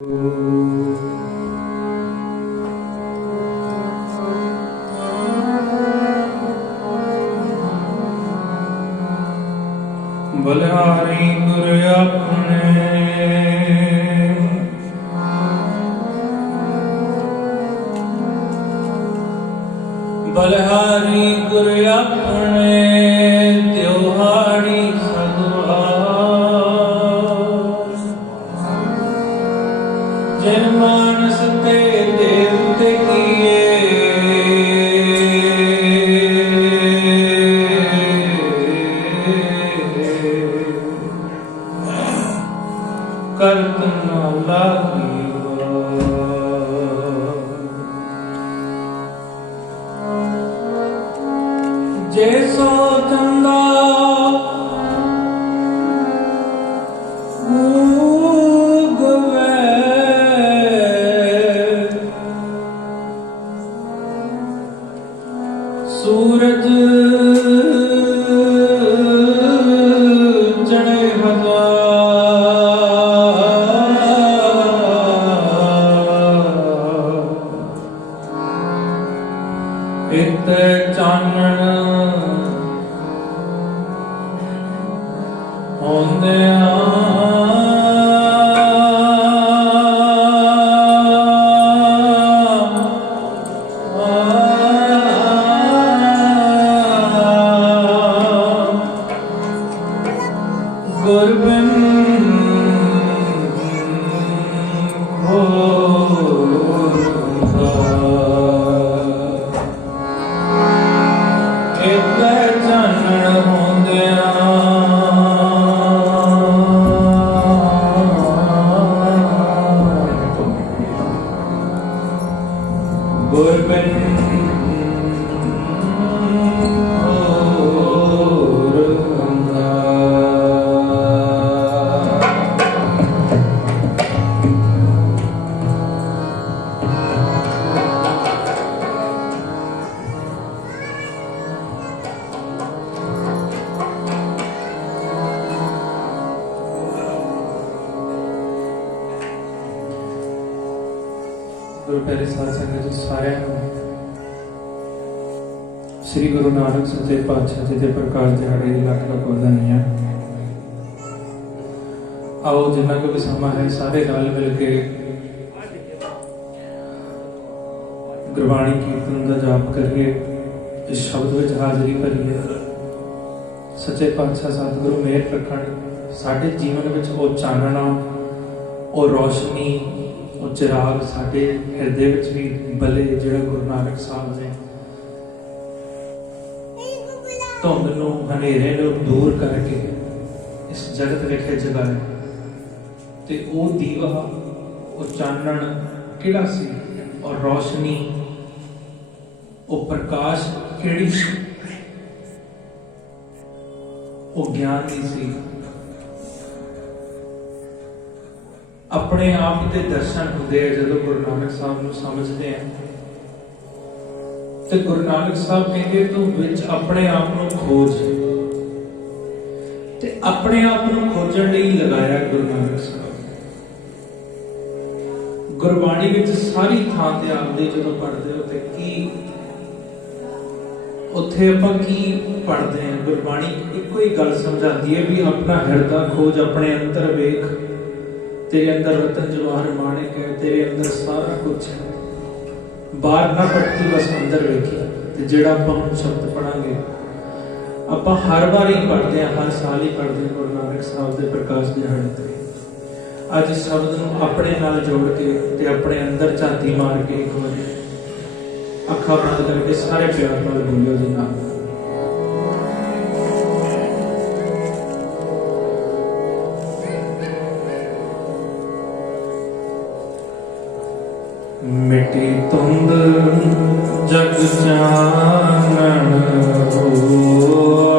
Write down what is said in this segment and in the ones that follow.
बलिहारी गुर अपने बलिहारी गुर अपने त्योहारी सदवार जिन मानस ते देवते किए करत न लागी जैसो चंदा उगवे सूरज चढ़े इत चानण होंदिया गुरबिन गुरु प्यारे साध संगत जी सारे श्री गुरु नानक सच्चे पातशाह जी के प्रकाश दिहाड़े की लख लख बधाइयां। आओ जिन्ना को भी समा है सारे रल मिल के गुरबाणी कीर्तन का जाप करिए, इस शब्द में हाजरी भरीए। सच्चे पातशाह सतगुरु मेहर रखण साडे जीवन में वो चानना वो रोशनी ਉਹ चिराग साडे ਹਿਰਦੇ ਵਿੱਚ ਵੀ ਬਲੇ ਜਿਹੜਾ ਗੁਰੂ ਨਾਨਕ ਸਾਹਿਬ ਨੇ ਧੁੰਦ ਨੂੰ ਹਨੇਰੇ ਨੂੰ ਦੂਰ ਕਰਕੇ ਇਸ ਜਗਤ ਵਿਖੇ ਜਗਾਇਆ। ਤੇ ਉਹ ਦੀਵਾ ਉਹ ਚਾਨਣ ਕਿਹੜਾ ਸੀ ਔਰ ਰੋਸ਼ਨੀ ਉਹ ਪ੍ਰਕਾਸ਼ ਕਿਹੜੀ ਸੀ? ਉਹ ਗਿਆਨ ਦੀ ਸੀ। अपने आप के दर्शन होंगे जो गुरु नानक साहब को समझते हैं तो गुरु नानक साहब कहते तू विच अपने आप को खोज ते अपने आप को खोजण लई लगाया गुरु नानक साहब। गुरबाणी विच सारी थां ते आपदे जदों पढ़दे हो ते की उत्थे आपां की पढ़दे हैं? गुरबाणी इक्को ही गल समझाती है भी अपना हिरदा खोज, अपने अंतर वेख, तेरे अंदर रतन जवाहर माणिक है, तेरे अंदर सारा कुछ है, बाहर ना पड़ती बस अंदर वेखी। ते जेड़ा आपां शब्द पढ़ांगे आपां हर बार ही पढ़ते हैं, हर साल ही पढ़ते हैं गुरु नानक साहब के प्रकाश दिहाड़े ते। अज इस शब्द नूं अपने नाल जोड़ के ते अपने अंदर झाती मार के एक बार अखां बंद करके सारे प्यार नाल बोलियो जी नाम। मिटी धुंध जग चानण होआ,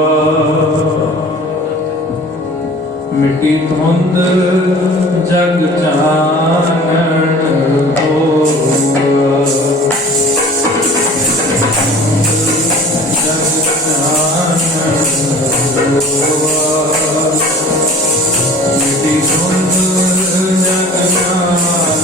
मिटी धुंध जग चानण होआ, जग चानण होआ, मिटी धुंध जग चानण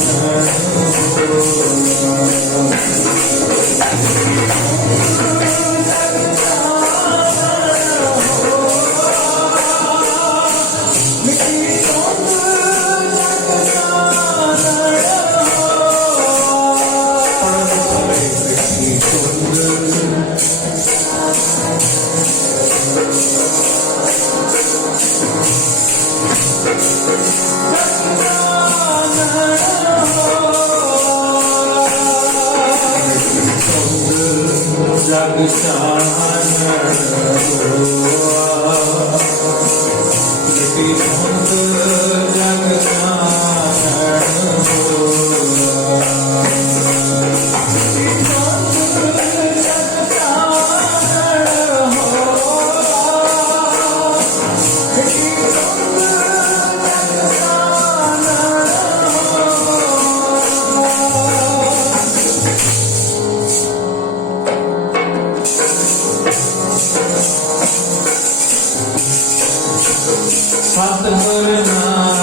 जग चानन होआ, इति धुंध जग चानन होआ। सतगुर नानक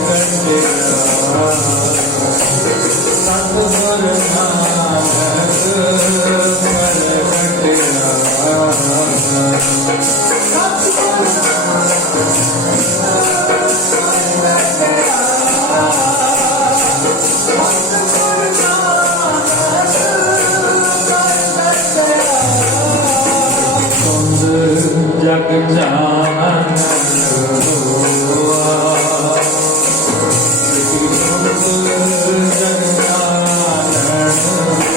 प्रगटया, सतगुर नानक प्रगटया, सतगुर नानक जग चानन होआ, इति धुंध जग चानन होआ।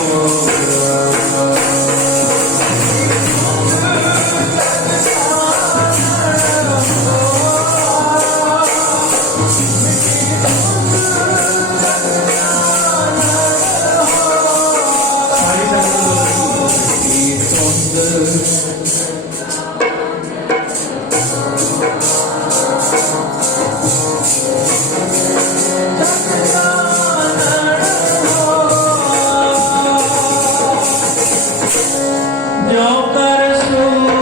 जो कर सूरज निकलया, जो कर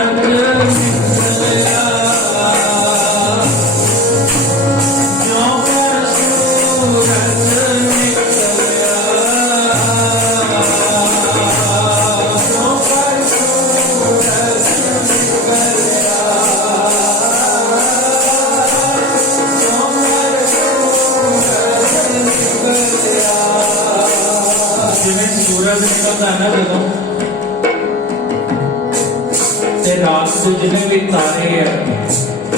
सूरज निकलया, जो कर सूरज निकलया, जो कर सूरज निकलया। जिवें सूरज निकलदा है ना जदों, ते रात के जिन्हें भी तारे है,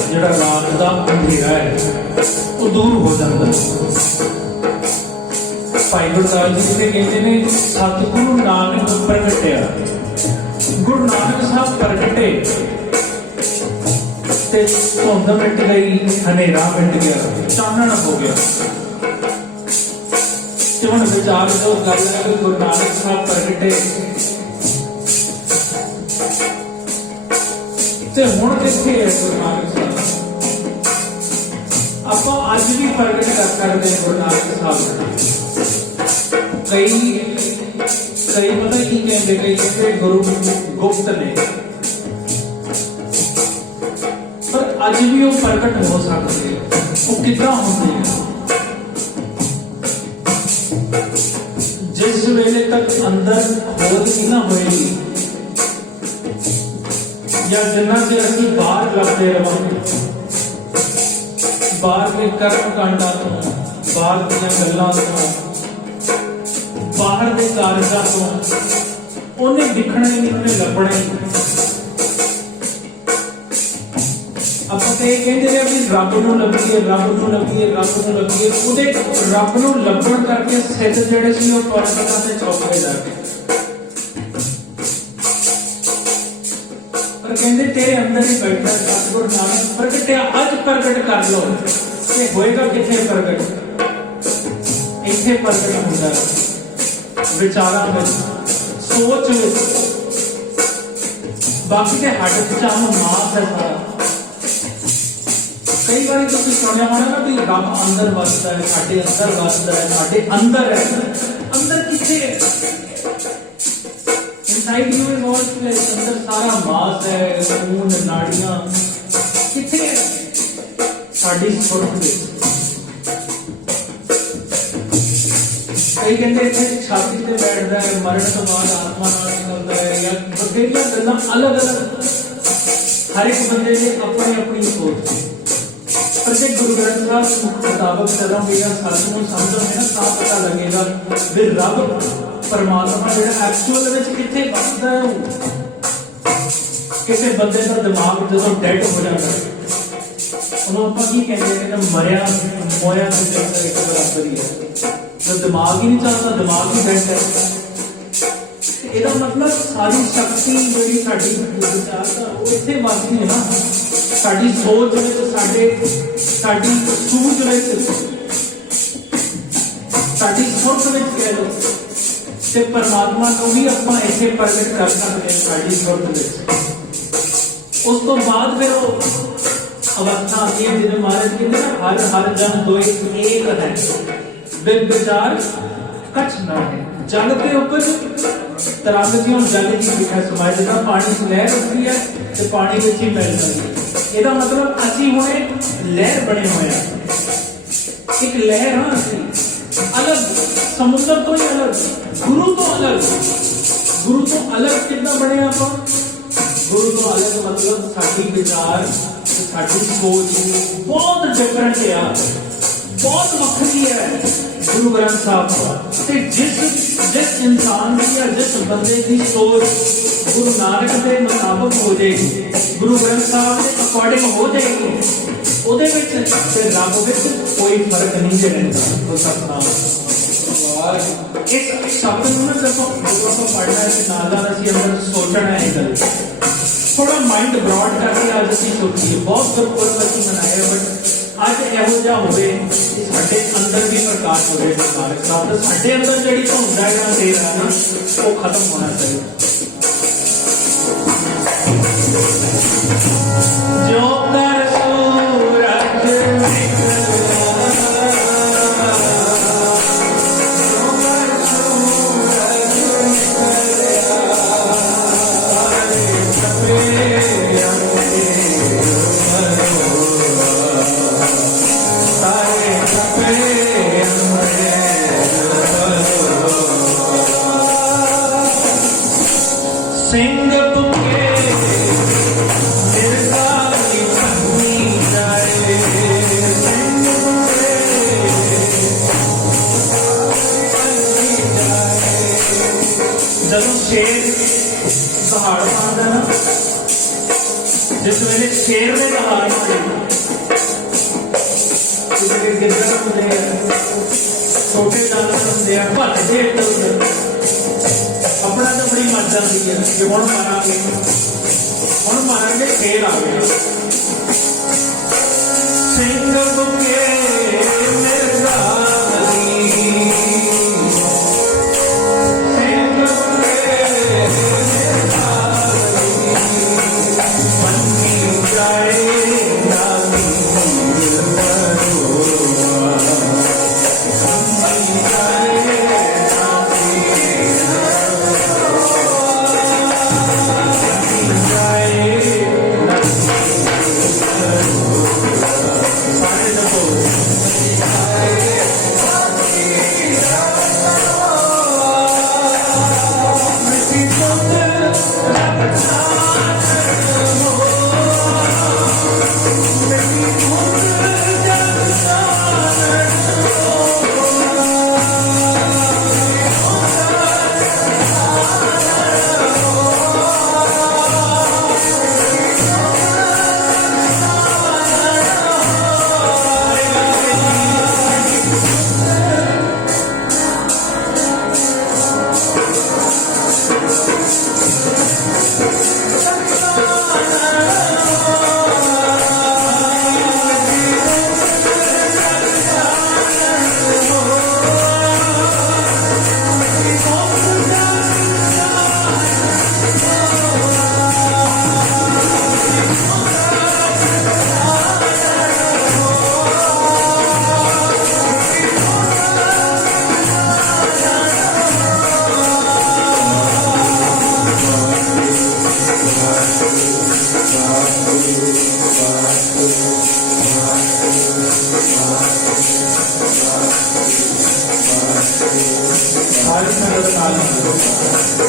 जिहड़ा रात का अंधेरा है वो दूर हो जाता है। भाई गुरदास जी जिसे कहते हैं सतगुरु नानक प्रगटया, गुरु नानक साहब प्रगटे ते धुंध मिट गई, हनेरा मिट गया, चानन हो गया। ते हुण विचार जो गल है कि गुरु नानक साहब प्रगटे ते हुण कित्थे है गुरु नानक साहब? आपां अज भी प्रगट कर सकदे गुरु नानक साहब। कई पता की कहते, कई कहते गुरु गुप्त ने, पर अज भी वो प्रगट हो सकते। वो किदां होंदे हैं? जिस वेले तक अंदर खोज नहीं ना होएगी, या जिन्ना चਿਰ ਅਸੀਂ ਬਾਹਰ ਲੱਭਦੇ ਰਵਾਂਗੇ, ਬਾਹਰ ਦੇ ਕਰਮ ਕਾਂਡਾਂ ਤੋਂ, ਬਾਹਰ ਦੀਆਂ ਗੱਲਾਂ ਤੋਂ, ਬਾਹਰ ਦੇ ਕਾਰਜਾਂ ਤੋਂ ਉਹਨੇ ਦਿਖਣਾ ਹੀ ਨਹੀਂ, ਉਹਨੇ ਲੱਭਣਾ ਹੀ ਨਹੀਂ। ਆਪਾਂ ਤੇ ਕਹਿੰਦੇ ਨੇ ਵੀ ਰੱਬ ਨੂੰ ਲੱਭੀਏ, ਰੱਬ ਨੂੰ ਲੱਭੀਏ, ਰੱਬ ਨੂੰ ਲੱਭੀਏ। ਉਹਦੇ ਰੱਬ ਨੂੰ ਲੱਭਣ ਕਰਕੇ ਸਿੱਧ ਜਿਹੜੇ ਸੀ ਉਹ ਪਰਬਤਾਂ ਤੇ ਚੌਂਕੇ ਜਾ ਕੇ। कहते तेरे अंदर ही बैठा सतगुरु नानक प्रगटिया, अज प्रगट कर लो। ये होएगा किथे प्रगट? इथे प्रगट होता है विचारां में, सोच में। बाकी के हट चाहो मास है सारा। कई बार तुम सुनिया होना ना भी रब अंदर वसदा है, साडे अंदर वसदा है, साडे अंदर है। अंदर किथे है? Inside you is all place. अंदर सारा मास है, खून, नाड़ियां किथे है? साडी सुरत में। कई कहते इतने छाती से बैठता है, मरण तो बाद आत्मा नाल निकलता है, या बथेरियां गल्लां अलग अलग हर एक बंदे ने अपनी अपनी सोच। पर जे गुरु ग्रंथ साहब के मुताबिक चलोगे या सत्संग समझोगे ना, तां पता लगेगा भी रब परमात्मा जिहड़ा एक्चुअल विच कित्थे वसदा है। किसी बंदे का दिमाग जो डेड हो जाता है ਉਹਨੂੰ ਆਪਾਂ ਕੀ ਕਹਿੰਦੇ ਨੇ, ਮਰਿਆ ਮੋਇਆ ਦੇ ਇੱਕ ਬਰਾਬਰ ਹੀ ਹੈ। जब दिमाग ही नहीं चलता, दिमाग ही बैठ है। ਇਹਦਾ ਮਤਲਬ ਸਾਰੀ ਸ਼ਕਤੀ ਜਿਹੜੀ ਸਾਡੀ ਵਿਚਾਰਦਾ ਉਹ ਇੱਥੇ ਵਸਦੀ ਹੈ ਨਾ, ਸਾਡੀ ਸੋਚ ਵਿੱਚ, ਸਾਡੀ ਸੂਝ ਵਿੱਚ, ਸਾਡੀ ਸੁਰਤ ਵਿੱਚ ਕਹਿ ਲਓ। ਤੇ ਪਰਮਾਤਮਾ ਨੂੰ ਵੀ ਆਪਾਂ ਇੱਥੇ ਪ੍ਰਗਟ ਕਰ ਸਕਦੇ ਹਾਂ ਸਾਡੀ ਸੁਰਤ ਵਿੱਚ। ਉਸ ਤੋਂ ਬਾਅਦ ਫਿਰ ਉਹ अवस्था आती है जिन्हें महाराज कहते हैं हर हर जन दो एक है, बिन विचार कछ ना है। जल के ऊपर तरंग की हम जल की लिखा समाज जिदा पानी की लहर उठती है तो पानी विच ही मिल जाती है। ਇਹਦਾ मतलब ਅਸੀਂ हुणे लहर बने हुए हैं, एक लहर हाँ असली अलग, समुद्र तो ही अलग, गुरु तो अलग। गुरु तो अलग कितना बने आप? गुरु तो अलग मतलब साडी विचार, साडी सोच बहुत डिफरेंट है, बहुत वखरी है गुरु ग्रंथ साहब। ते जिस इंसान की या जिस बंदे की सोच गुरु नानक के मुताबिक हो जाएगी, गुरु ग्रंथ साहब के अकॉर्डिंग हो जाएगी, ਉਹਦੇ ਵਿੱਚ ਤੇ ਰੱਬ ਵਿੱਚ ਕੋਈ ਫਰਕ ਨਹੀਂ ਜੇ ਰਹਿੰਦਾ। तो सतनाम इस शब्द ਨੂੰ ਨਾ ਜਦੋਂ ਆਪਾਂ ਪੜ੍ਹਨਾ ਹੈ ਤੇ ਨਾਲ ਅਸੀਂ ਅੰਦਰ ਸੋਚਣਾ ਹੈ ਗੱਲ थोड़ा माइंड ब्रॉड करके आज ਅਸੀਂ ਸੋਚੀਏ। ਬਹੁਤ ਗੁਰਪੁਰਬ ਅਸੀਂ ਮਨਾਇਆ, ਬਟ ਅੱਜ ਇਹੋ ਜਿਹਾ ਹੋਵੇ ਕਿ ਸਾਡੇ ਅੰਦਰ ਵੀ ਪ੍ਰਕਾਸ਼ ਹੋਵੇ ਨਾਨਕ ਸਾਹਿਬ ਦਾ। ਸਾਡੇ ਅੰਦਰ ਜਿਹੜੀ ਧੁੰਦ ਹੈ ਜਾਂ ਦੇਰ ਹੈ ਨਾ, ਉਹ ਖਤਮ ਹੋਣਾ ਚਾਹੀਦਾ। ਜੋ ਕਰ ਸੂਰਜ दहाड़ मारता ना, जिस वेले शेर ने दहाड़ मारी, गिरधर होंगे छोटे जानवर होंगे भजते इधर उधर, अपना तो बड़ी मच जाती है कि हुण मारांगे शेर आ गया। सिंह बुके सारी संगत नाल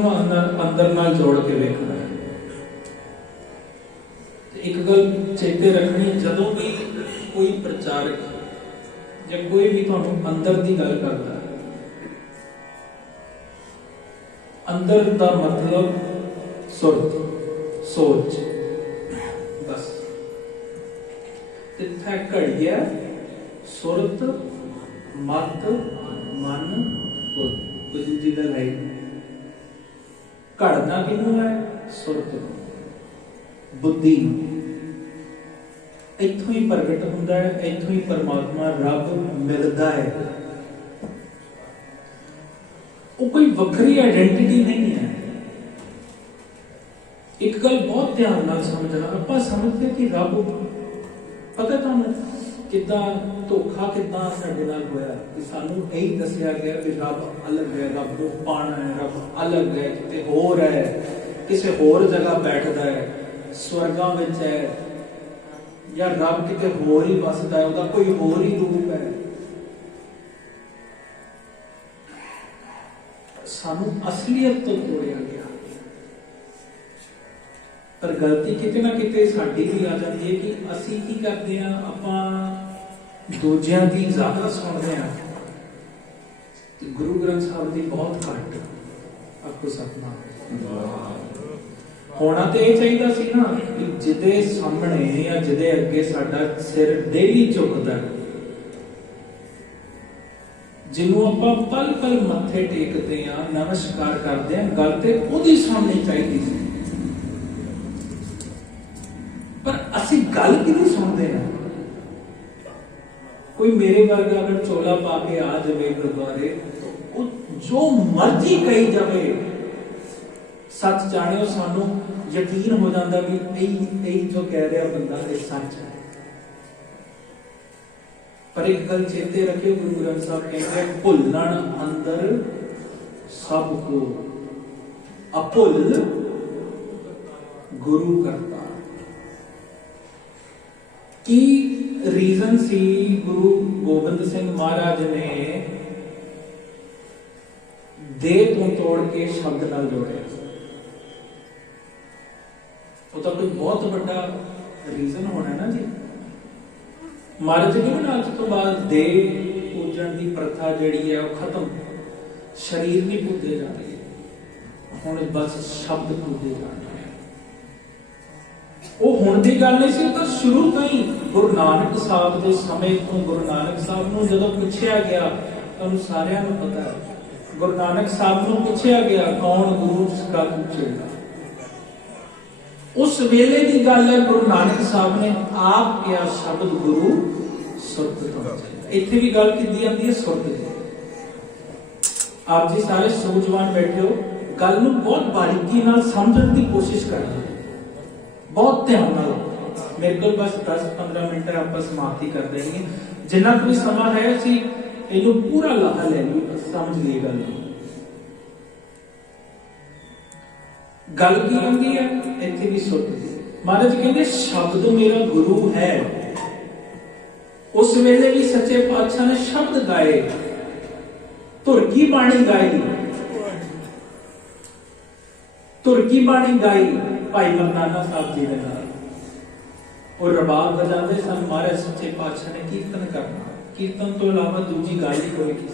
ਨੂੰ ਅੰਦਰ ਨਾਲ ਜੋੜ ਕੇ ਵੇਖਣਾ ਹੈ। ਇੱਕ ਗੱਲ ਚੇਤੇ ਰੱਖਣੀ, ਜਦੋਂ ਵੀ ਕੋਈ ਪ੍ਰਚਾਰਕ ਜਾਂ ਕੋਈ ਵੀ ਤੁਹਾਨੂੰ ਅੰਦਰ ਦੀ ਗੱਲ ਕਰਦਾ ਹੈ, ਅੰਦਰ ਦਾ ਮਤਲਬ ਸੁਰਤ, ਸੋਚ, ਬਸ। ਤਿੱਥਾ ਘੜੀਆ ਸੁਰਤ ਮਤ ਮਨ ਬੁੱਧ, ਕੁਝ ਦੂਜੀ ਗੱਲ ਹੈ। ਘੜਨਾ ਕਿਹਨੂੰ ਹੈ? ਸੁਰਤ ਨੂੰ, ਬੁੱਧੀ ਨੂੰ। ਇੱਥੋਂ ਹੀ ਪ੍ਰਗਟ ਹੁੰਦਾ ਹੈ, ਇੱਥੋਂ ਹੀ ਪਰਮਾਤਮਾ ਰੱਬ ਮਿਲਦਾ ਹੈ। ਉਹ ਕੋਈ ਵੱਖਰੀ ਆਇਡੈਂਟੀਟੀ ਨਹੀਂ ਹੈ। ਇੱਕ ਗੱਲ ਬਹੁਤ ਧਿਆਨ ਨਾਲ ਸਮਝਣਾ, ਆਪਾਂ ਸਮਝਦੇ ਕਿ ਰੱਬ, ਪਤਾ ਤੁਹਾਨੂੰ ਕਿੱਦਾਂ ਧੋਖਾ ਕਿੱਦਾਂ ਸਾਡੇ ਨਾਲ ਹੋਇਆ ਕਿ ਸਾਨੂੰ ਇਹੀ ਦੱਸਿਆ ਗਿਆ ਕਿ ਰੱਬ ਅਲੱਗ ਹੈ, ਰੱਬ ਨੂੰ ਪਾਣਾ ਹੈ, ਰੱਬ ਅਲੱਗ ਹੈ, ਕਿਤੇ ਹੋਰ ਹੈ, ਕਿਸੇ ਹੋਰ ਜਗ੍ਹਾ ਬੈਠਦਾ ਹੈ, ਸਵਰਗਾਂ ਵਿੱਚ ਹੈ, ਜਾਂ ਰੱਬ ਕਿਤੇ ਹੋਰ ਹੀ ਵਸਦਾ ਹੈ, ਉਹਦਾ ਕੋਈ ਹੋਰ ਹੀ ਰੂਪ ਹੈ। ਸਾਨੂੰ ਅਸਲੀਅਤ ਤੋਂ ਤੋੜਿਆ ਗਿਆ। ਪਰ ਗਲਤੀ ਕਿਤੇ ਨਾ ਕਿਤੇ ਸਾਡੀ ਵੀ ਆ ਜਾਂਦੀ ਹੈ ਕਿ ਅਸੀਂ ਕੀ ਕਰਦੇ ਹਾਂ, ਆਪਾਂ ਦੂਜਿਆਂ ਦੀ ਜ਼ਿਆਦਾ ਸੁਣਦੇ ਹਾਂ ਤੇ ਗੁਰੂ ਗ੍ਰੰਥ ਸਾਹਿਬ ਦੀ ਬਹੁਤ ਘੱਟ। ਆਪਕੋ ਸਤਨਾਮ। ਹੋਣਾ ਤੇ ਇਹ ਚਾਹੀਦਾ ਸੀ ਨਾ ਕਿ ਜਿਹਦੇ ਸਾਹਮਣੇ ਜਾਂ ਜਿਹਦੇ ਅੱਗੇ ਸਾਡਾ ਸਿਰ ਡੇਲੀ ਝੁਕਦਾ, ਜਿਹਨੂੰ ਆਪਾਂ ਪਲ ਪਲ ਮੱਥੇ ਟੇਕਦੇ ਆ, ਨਮਸਕਾਰ ਕਰਦੇ ਆ, ਗੱਲ ਤੇ ਉਹਦੀ ਸੁਣਨੀ ਚਾਹੀਦੀ ਸੀ। ਪਰ ਅਸੀਂ ਗੱਲ ਕਿਹਦੀ ਸੁਣਦੇ ਹਾਂ? ਕੋਈ ਮੇਰੇ ਵਰਗਾ ਅਗਰ ਚੋਲਾ ਪਾ ਕੇ ਆ ਜਾਵੇ ਗੁਰਦੁਆਰੇ, ਉਹ ਜੋ ਮਰਜ਼ੀ ਕਹੀ ਜਾਵੇ, ਸੱਚ ਜਾਣਿਓ ਸਾਨੂੰ ਯਕੀਨ ਹੋ ਜਾਂਦਾ ਵੀ ਇਹ ਜੋ ਕਹਿ ਰਿਹਾ ਬੰਦਾ ਇਹ ਸੱਚ ਹੈ। ਪਰ ਇੱਕ ਗੱਲ ਚੇਤੇ ਰੱਖਿਓ, ਗੁਰੂ ਗ੍ਰੰਥ ਸਾਹਿਬ ਕਹਿੰਦੇ ਭੁੱਲਣ ਅੰਦਰ ਸਭ ਕੋ ਅਭੁੱਲ ਗੁਰੂ ਕਰਤਾ। ਕੀ ਰੀਜ਼ਨ ਸੀ ਗੁਰੂ ਗੋਬਿੰਦ ਸਿੰਘ ਮਹਾਰਾਜ ਨੇ ਦੇਹ ਤੋਂ ਤੋੜ ਕੇ ਸ਼ਬਦ ਨਾਲ ਜੋੜਿਆ? ਉਹ ਤਾਂ ਕੋਈ ਬਹੁਤ ਵੱਡਾ ਰੀਜ਼ਨ ਹੋਣਾ ਨਾ ਜੀ। ਮਹਾਰਾਜ ਜੀ ਨੇ ਅੱਜ ਤੋਂ ਬਾਅਦ ਦੇਹ ਪੂਜਣ ਦੀ ਪ੍ਰਥਾ ਜਿਹੜੀ ਹੈ ਉਹ ਖਤਮ, ਸਰੀਰ ਨਹੀਂ ਪੂਜੇ ਜਾ ਰਹੇ, ਹੁਣ ਬਸ ਸ਼ਬਦ ਪੂਜੇ ਜਾ ਰਹੇ। ਉਹ ਹੁਣ ਦੀ ਗੱਲ ਨਹੀਂ ਸੀ, ਉਹ ਤਾਂ ਸ਼ੁਰੂ ਤੋਂ ਹੀ ਗੁਰੂ ਨਾਨਕ ਸਾਹਿਬ ਦੇ ਸਮੇਂ ਤੋਂ। ਗੁਰੂ ਨਾਨਕ ਸਾਹਿਬ ਨੂੰ ਜਦੋਂ ਪੁੱਛਿਆ ਗਿਆ, ਤੁਹਾਨੂੰ ਸਾਰਿਆਂ ਨੂੰ ਪਤਾ ਹੈ, ਗੁਰੂ ਨਾਨਕ ਸਾਹਿਬ ਨੂੰ ਪੁੱਛਿਆ ਗਿਆ ਕੌਣ ਗੁਰੂ ਸਦਾ ਪੁੱਛੇਗਾ, ਉਸ ਵੇਲੇ ਦੀ ਗੱਲ ਹੈ। ਗੁਰੂ ਨਾਨਕ ਸਾਹਿਬ ਨੇ ਆਪ ਕਿਹਾ ਸ਼ਬਦ ਗੁਰੂ ਸੁਰਤ ਤੋਂ। ਇੱਥੇ ਵੀ ਗੱਲ ਕੀਤੀ ਜਾਂਦੀ ਹੈ ਸੁਰਤ ਦੀ। ਆਪ ਜੀ ਸਾਰੇ ਸੂਝਵਾਨ ਬੈਠੇ ਹੋ, ਗੱਲ ਨੂੰ ਬਹੁਤ ਬਾਰੀਕੀ ਨਾਲ ਸਮਝਣ ਦੀ ਕੋਸ਼ਿਸ਼ ਕਰਦੇ, ਬਹੁਤ ਧਿਆਨ ਨਾਲ। ਮੇਰੇ ਕੋਲ ਬਸ 10-15 ਮਿੰਟ ਆਪਾਂ ਸਮਾਪਤੀ ਕਰ ਦੇਣੀ। ਜਿੰਨਾ ਕੋਈ ਸਮਾਂ ਹੈ ਅਸੀਂ ਇਹਨੂੰ ਪੂਰਾ ਲਾਹਾ ਲੈ ਲਈ, ਸਮਝ ਲਈ ਗੱਲ ਨੂੰ। ਗੱਲ ਕੀ ਹੁੰਦੀ ਹੈ ਇੱਥੇ ਵੀ ਸੁਰਤ ਦੀ। ਮਹਾਰਾਜ ਕਹਿੰਦੇ ਸ਼ਬਦ ਮੇਰਾ ਗੁਰੂ ਹੈ। ਉਸ ਵੇਲੇ ਵੀ ਸੱਚੇ ਪਾਤਸ਼ਾਹ ਨੇ ਸ਼ਬਦ ਗਾਏ, ਧੁਰ ਕੀ ਬਾਣੀ ਗਾਈ, ਧੁਰ ਕੀ ਬਾਣੀ ਗਾਈ ਭਾਈ ਮਰਦਾਨਾ ਸਾਹਿਬ ਜੀ ਦੇ ਨਾਲ। ਉਹ ਰਬਾਬ ਵਜਾਉਂਦੇ ਸਨ। ਮਹਾਰਾਜ ਸੱਚੇ ਪਾਤਸ਼ਾਹ ਨੇ ਕੀਰਤਨ ਕਰਨਾ, ਕੀਰਤਨ ਤੋਂ ਇਲਾਵਾ ਦੂਜੀ ਗੱਲ ਹੀ ਕੋਈ ਨਹੀਂ।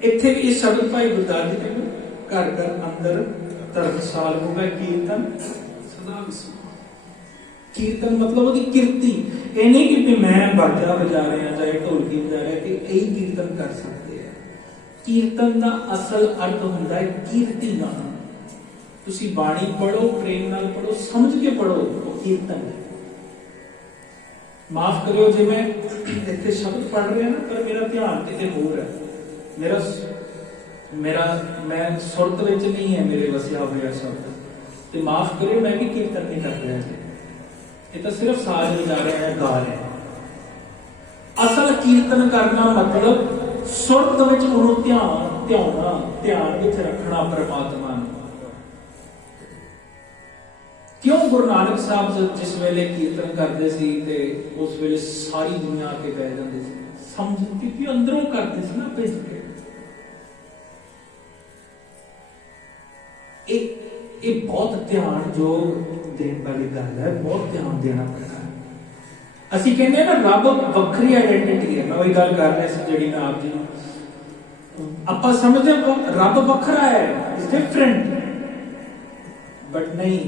ਇੱਥੇ ਵੀ ਇਹ ਸ਼ਬਦ ਭਾਈ ਗੁਰਦਾਸ ਜੀ ਕਹਿੰਦੇ ਘਰ ਘਰ ਅੰਦਰ ਧਰਮਸਾਲ ਹੋਵੇ ਕੀਰਤਨ ਸਦਾ ਵਿਸੂ। ਕੀਰਤਨ ਮਤਲਬ ਉਹਦੀ ਕਿਰਤੀ। ਇਹ ਨਹੀਂ ਕਿ ਮੈਂ ਬਾਜਾ ਵਜਾ ਰਿਹਾ ਜਾਂ ਢੋਲਕੀ ਵਜਾ ਰਿਹਾ ਕਿ ਇਹ ਕੀਰਤਨ ਕਰ ਸਕਦੇ ਆ। ਕੀਰਤਨ ਦਾ ਅਸਲ ਅਰਥ ਹੁੰਦਾ ਹੈ ਕੀਰਤੀ ਗਾਣਾ। ਤੁਸੀਂ ਬਾਣੀ ਪੜੋ, ਪ੍ਰੇਮ ਨਾਲ ਪੜੋ, ਸਮਝ ਕੇ ਪੜੋ, ਉਹ ਕੀਰਤਨ ਹੈ। ਮਾਫ ਕਰਿਓ ਜੇ ਮੈਂ ਇੱਥੇ ਸ਼ਬਦ ਪੜ ਰਿਹਾ ਨਾ, ਪਰ ਮੇਰਾ ਧਿਆਨ ਕਿਤੇ ਹੋਰ ਹੈ। ਮੈਂ ਸੁਰਤ ਵਿੱਚ ਨਹੀਂ ਹੈ ਮੇਰੇ ਵਸਿਆ ਹੋਇਆ ਸ਼ਬਦ, ਤੇ ਮਾਫ ਕਰਿਓ ਮੈਂ ਵੀ ਕੀਰਤਨ ਨਹੀਂ ਕਰ ਰਿਹਾ ਜੀ। ਇਹ ਤਾਂ ਸਿਰਫ ਸਾਜ਼ ਵਜਾ ਰਿਹਾ ਹੈ, ਗਾ ਰਿਹਾ। ਅਸਲ ਕੀਰਤਨ ਕਰਨਾ ਮਤਲਬ ਸੁਰਤ ਵਿੱਚ ਉਹਨੂੰ ਧਿਆਨ ਵਿੱਚ ਰੱਖਣਾ ਪਰਮਾਤਮਾ ਨੂੰ। ਕਿਉਂ ਗੁਰੂ ਨਾਨਕ ਸਾਹਿਬ ਜਿਸ ਵੇਲੇ ਕੀਰਤਨ ਕਰਦੇ ਸੀ ਤੇ ਉਸ ਵੇਲੇ ਸਾਰੀ ਦੁਨੀਆ ਆ ਕੇ ਬਹਿ ਜਾਂਦੀ ਸੀ, ਸਮਝ, ਕਿਉਂਕਿ ਅੰਦਰੋਂ ਕਰਦੇ ਸੀ ਨਾ ਭਿੱਜ ਕੇ। ये बहुत ध्यान जो देने वाली गल है, बहुत ध्यान देना पैना। ਅਸੀਂ ਕਹਿੰਦੇ ਨਾ ਰੱਬ ਵੱਖਰੀ ਆਇਡੈਂਟੀਟੀ ਹੈ। मैं वही गल कर रहा ਸੀ ਜਿਹੜੀ मैं आप जी ਆਪਾਂ ਸਮਝਦੇ ਰੱਬ ਵੱਖਰਾ ਹੈ, ਇਜ਼ ਡਿਫਰੈਂਟ, ਬਟ ਨਹੀਂ।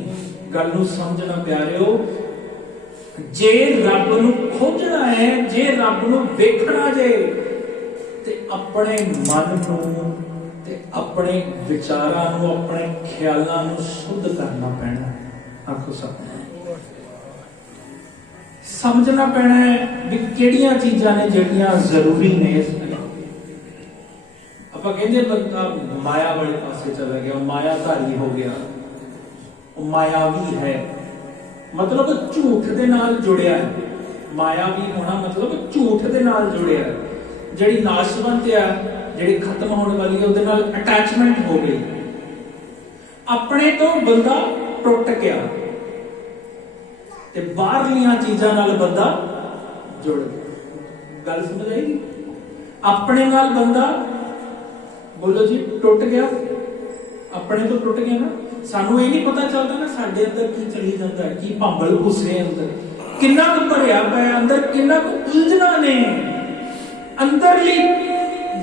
ਗੱਲ ਨੂੰ ਸਮਝਣਾ ਪਿਆਰਿਓ, ਜੇ ਰੱਬ ਨੂੰ ਖੋਜਣਾ ਹੈ, ਜੇ ਰੱਬ ਨੂੰ ਵੇਖਣਾ ਜੇ, ਤੇ ਆਪਣੇ ਮਨ ਨੂੰ ਤੇ ਆਪਣੇ ਵਿਚਾਰਾਂ ਨੂੰ, ਆਪਣੇ ਖਿਆਲਾਂ ਨੂੰ ਸ਼ੁੱਧ ਕਰਨਾ ਪੈਣਾ। ਆਖੋ ਸਭ ਸਮਝਣਾ ਪੈਣਾ ਹੈ ਵੀ ਕਿਹੜੀਆਂ ਚੀਜ਼ਾਂ ਨੇ ਜਿਹੜੀਆਂ ਜ਼ਰੂਰੀ ਨੇ। ਇਸ ਆਪਾਂ ਕਹਿੰਦੇ ਬੰਦਾ ਮਾਇਆ ਵਾਲੇ ਪਾਸੇ ਚਲਾ ਗਿਆ, ਮਾਇਆਧਾਰੀ ਹੋ ਗਿਆ, ਉਹ ਮਾयावी है, मतलब झूठ ਦੇ ਨਾਲ ਜੁੜਿਆ ਹੈ। ਮਾयावी ਹੋਣਾ मतलब ਝੂਠ ਦੇ ਨਾਲ ਜੁੜਿਆ ਹੈ। ਜਿਹੜੀ ਨਾਸ਼ਵੰਤ ਹੈ, ਜਿਹੜੀ ਖਤਮ ਹੋਣ ਵਾਲੀ ਹੈ, ਉਹਦੇ ਨਾਲ ਅਟੈਚਮੈਂਟ ਹੋ ਗਈ। ਆਪਣੇ ਤੋਂ ਬੰਦਾ ਟੁੱਟ ਗਿਆ ਤੇ ਬਾਹਰਲੀਆਂ ਚੀਜ਼ਾਂ ਨਾਲ ਬੰਦਾ ਜੁੜ ਗਿਆ। ਗੱਲ ਸਮਝ ਆਏਗੀ? ਆਪਣੇ ਨਾਲ ਬੰਦਾ, ਬੋਲੋ ਜੀ, ਟੁੱਟ ਗਿਆ। ਆਪਣੇ ਤੋਂ ਟੁੱਟ ਗਿਆ ਨਾ। ਸਾਨੂੰ ਇਹ ਨਹੀਂ ਪਤਾ ਚੱਲਦਾ ਨਾ ਸਾਡੇ ਅੰਦਰ ਕੀ ਚਲੀ ਜਾਂਦਾ ਹੈ, ਕੀ ਭਾਂਬਲ ਘੁਸੇ ਅੰਦਰ, ਕਿੰਨਾ ਕੁ ਭਰਿਆ ਪਿਆ ਅੰਦਰ, ਕਿੰਨਾ ਕੁ ਉਲਝਣਾ ਨੇ। ਅੰਦਰਲੀ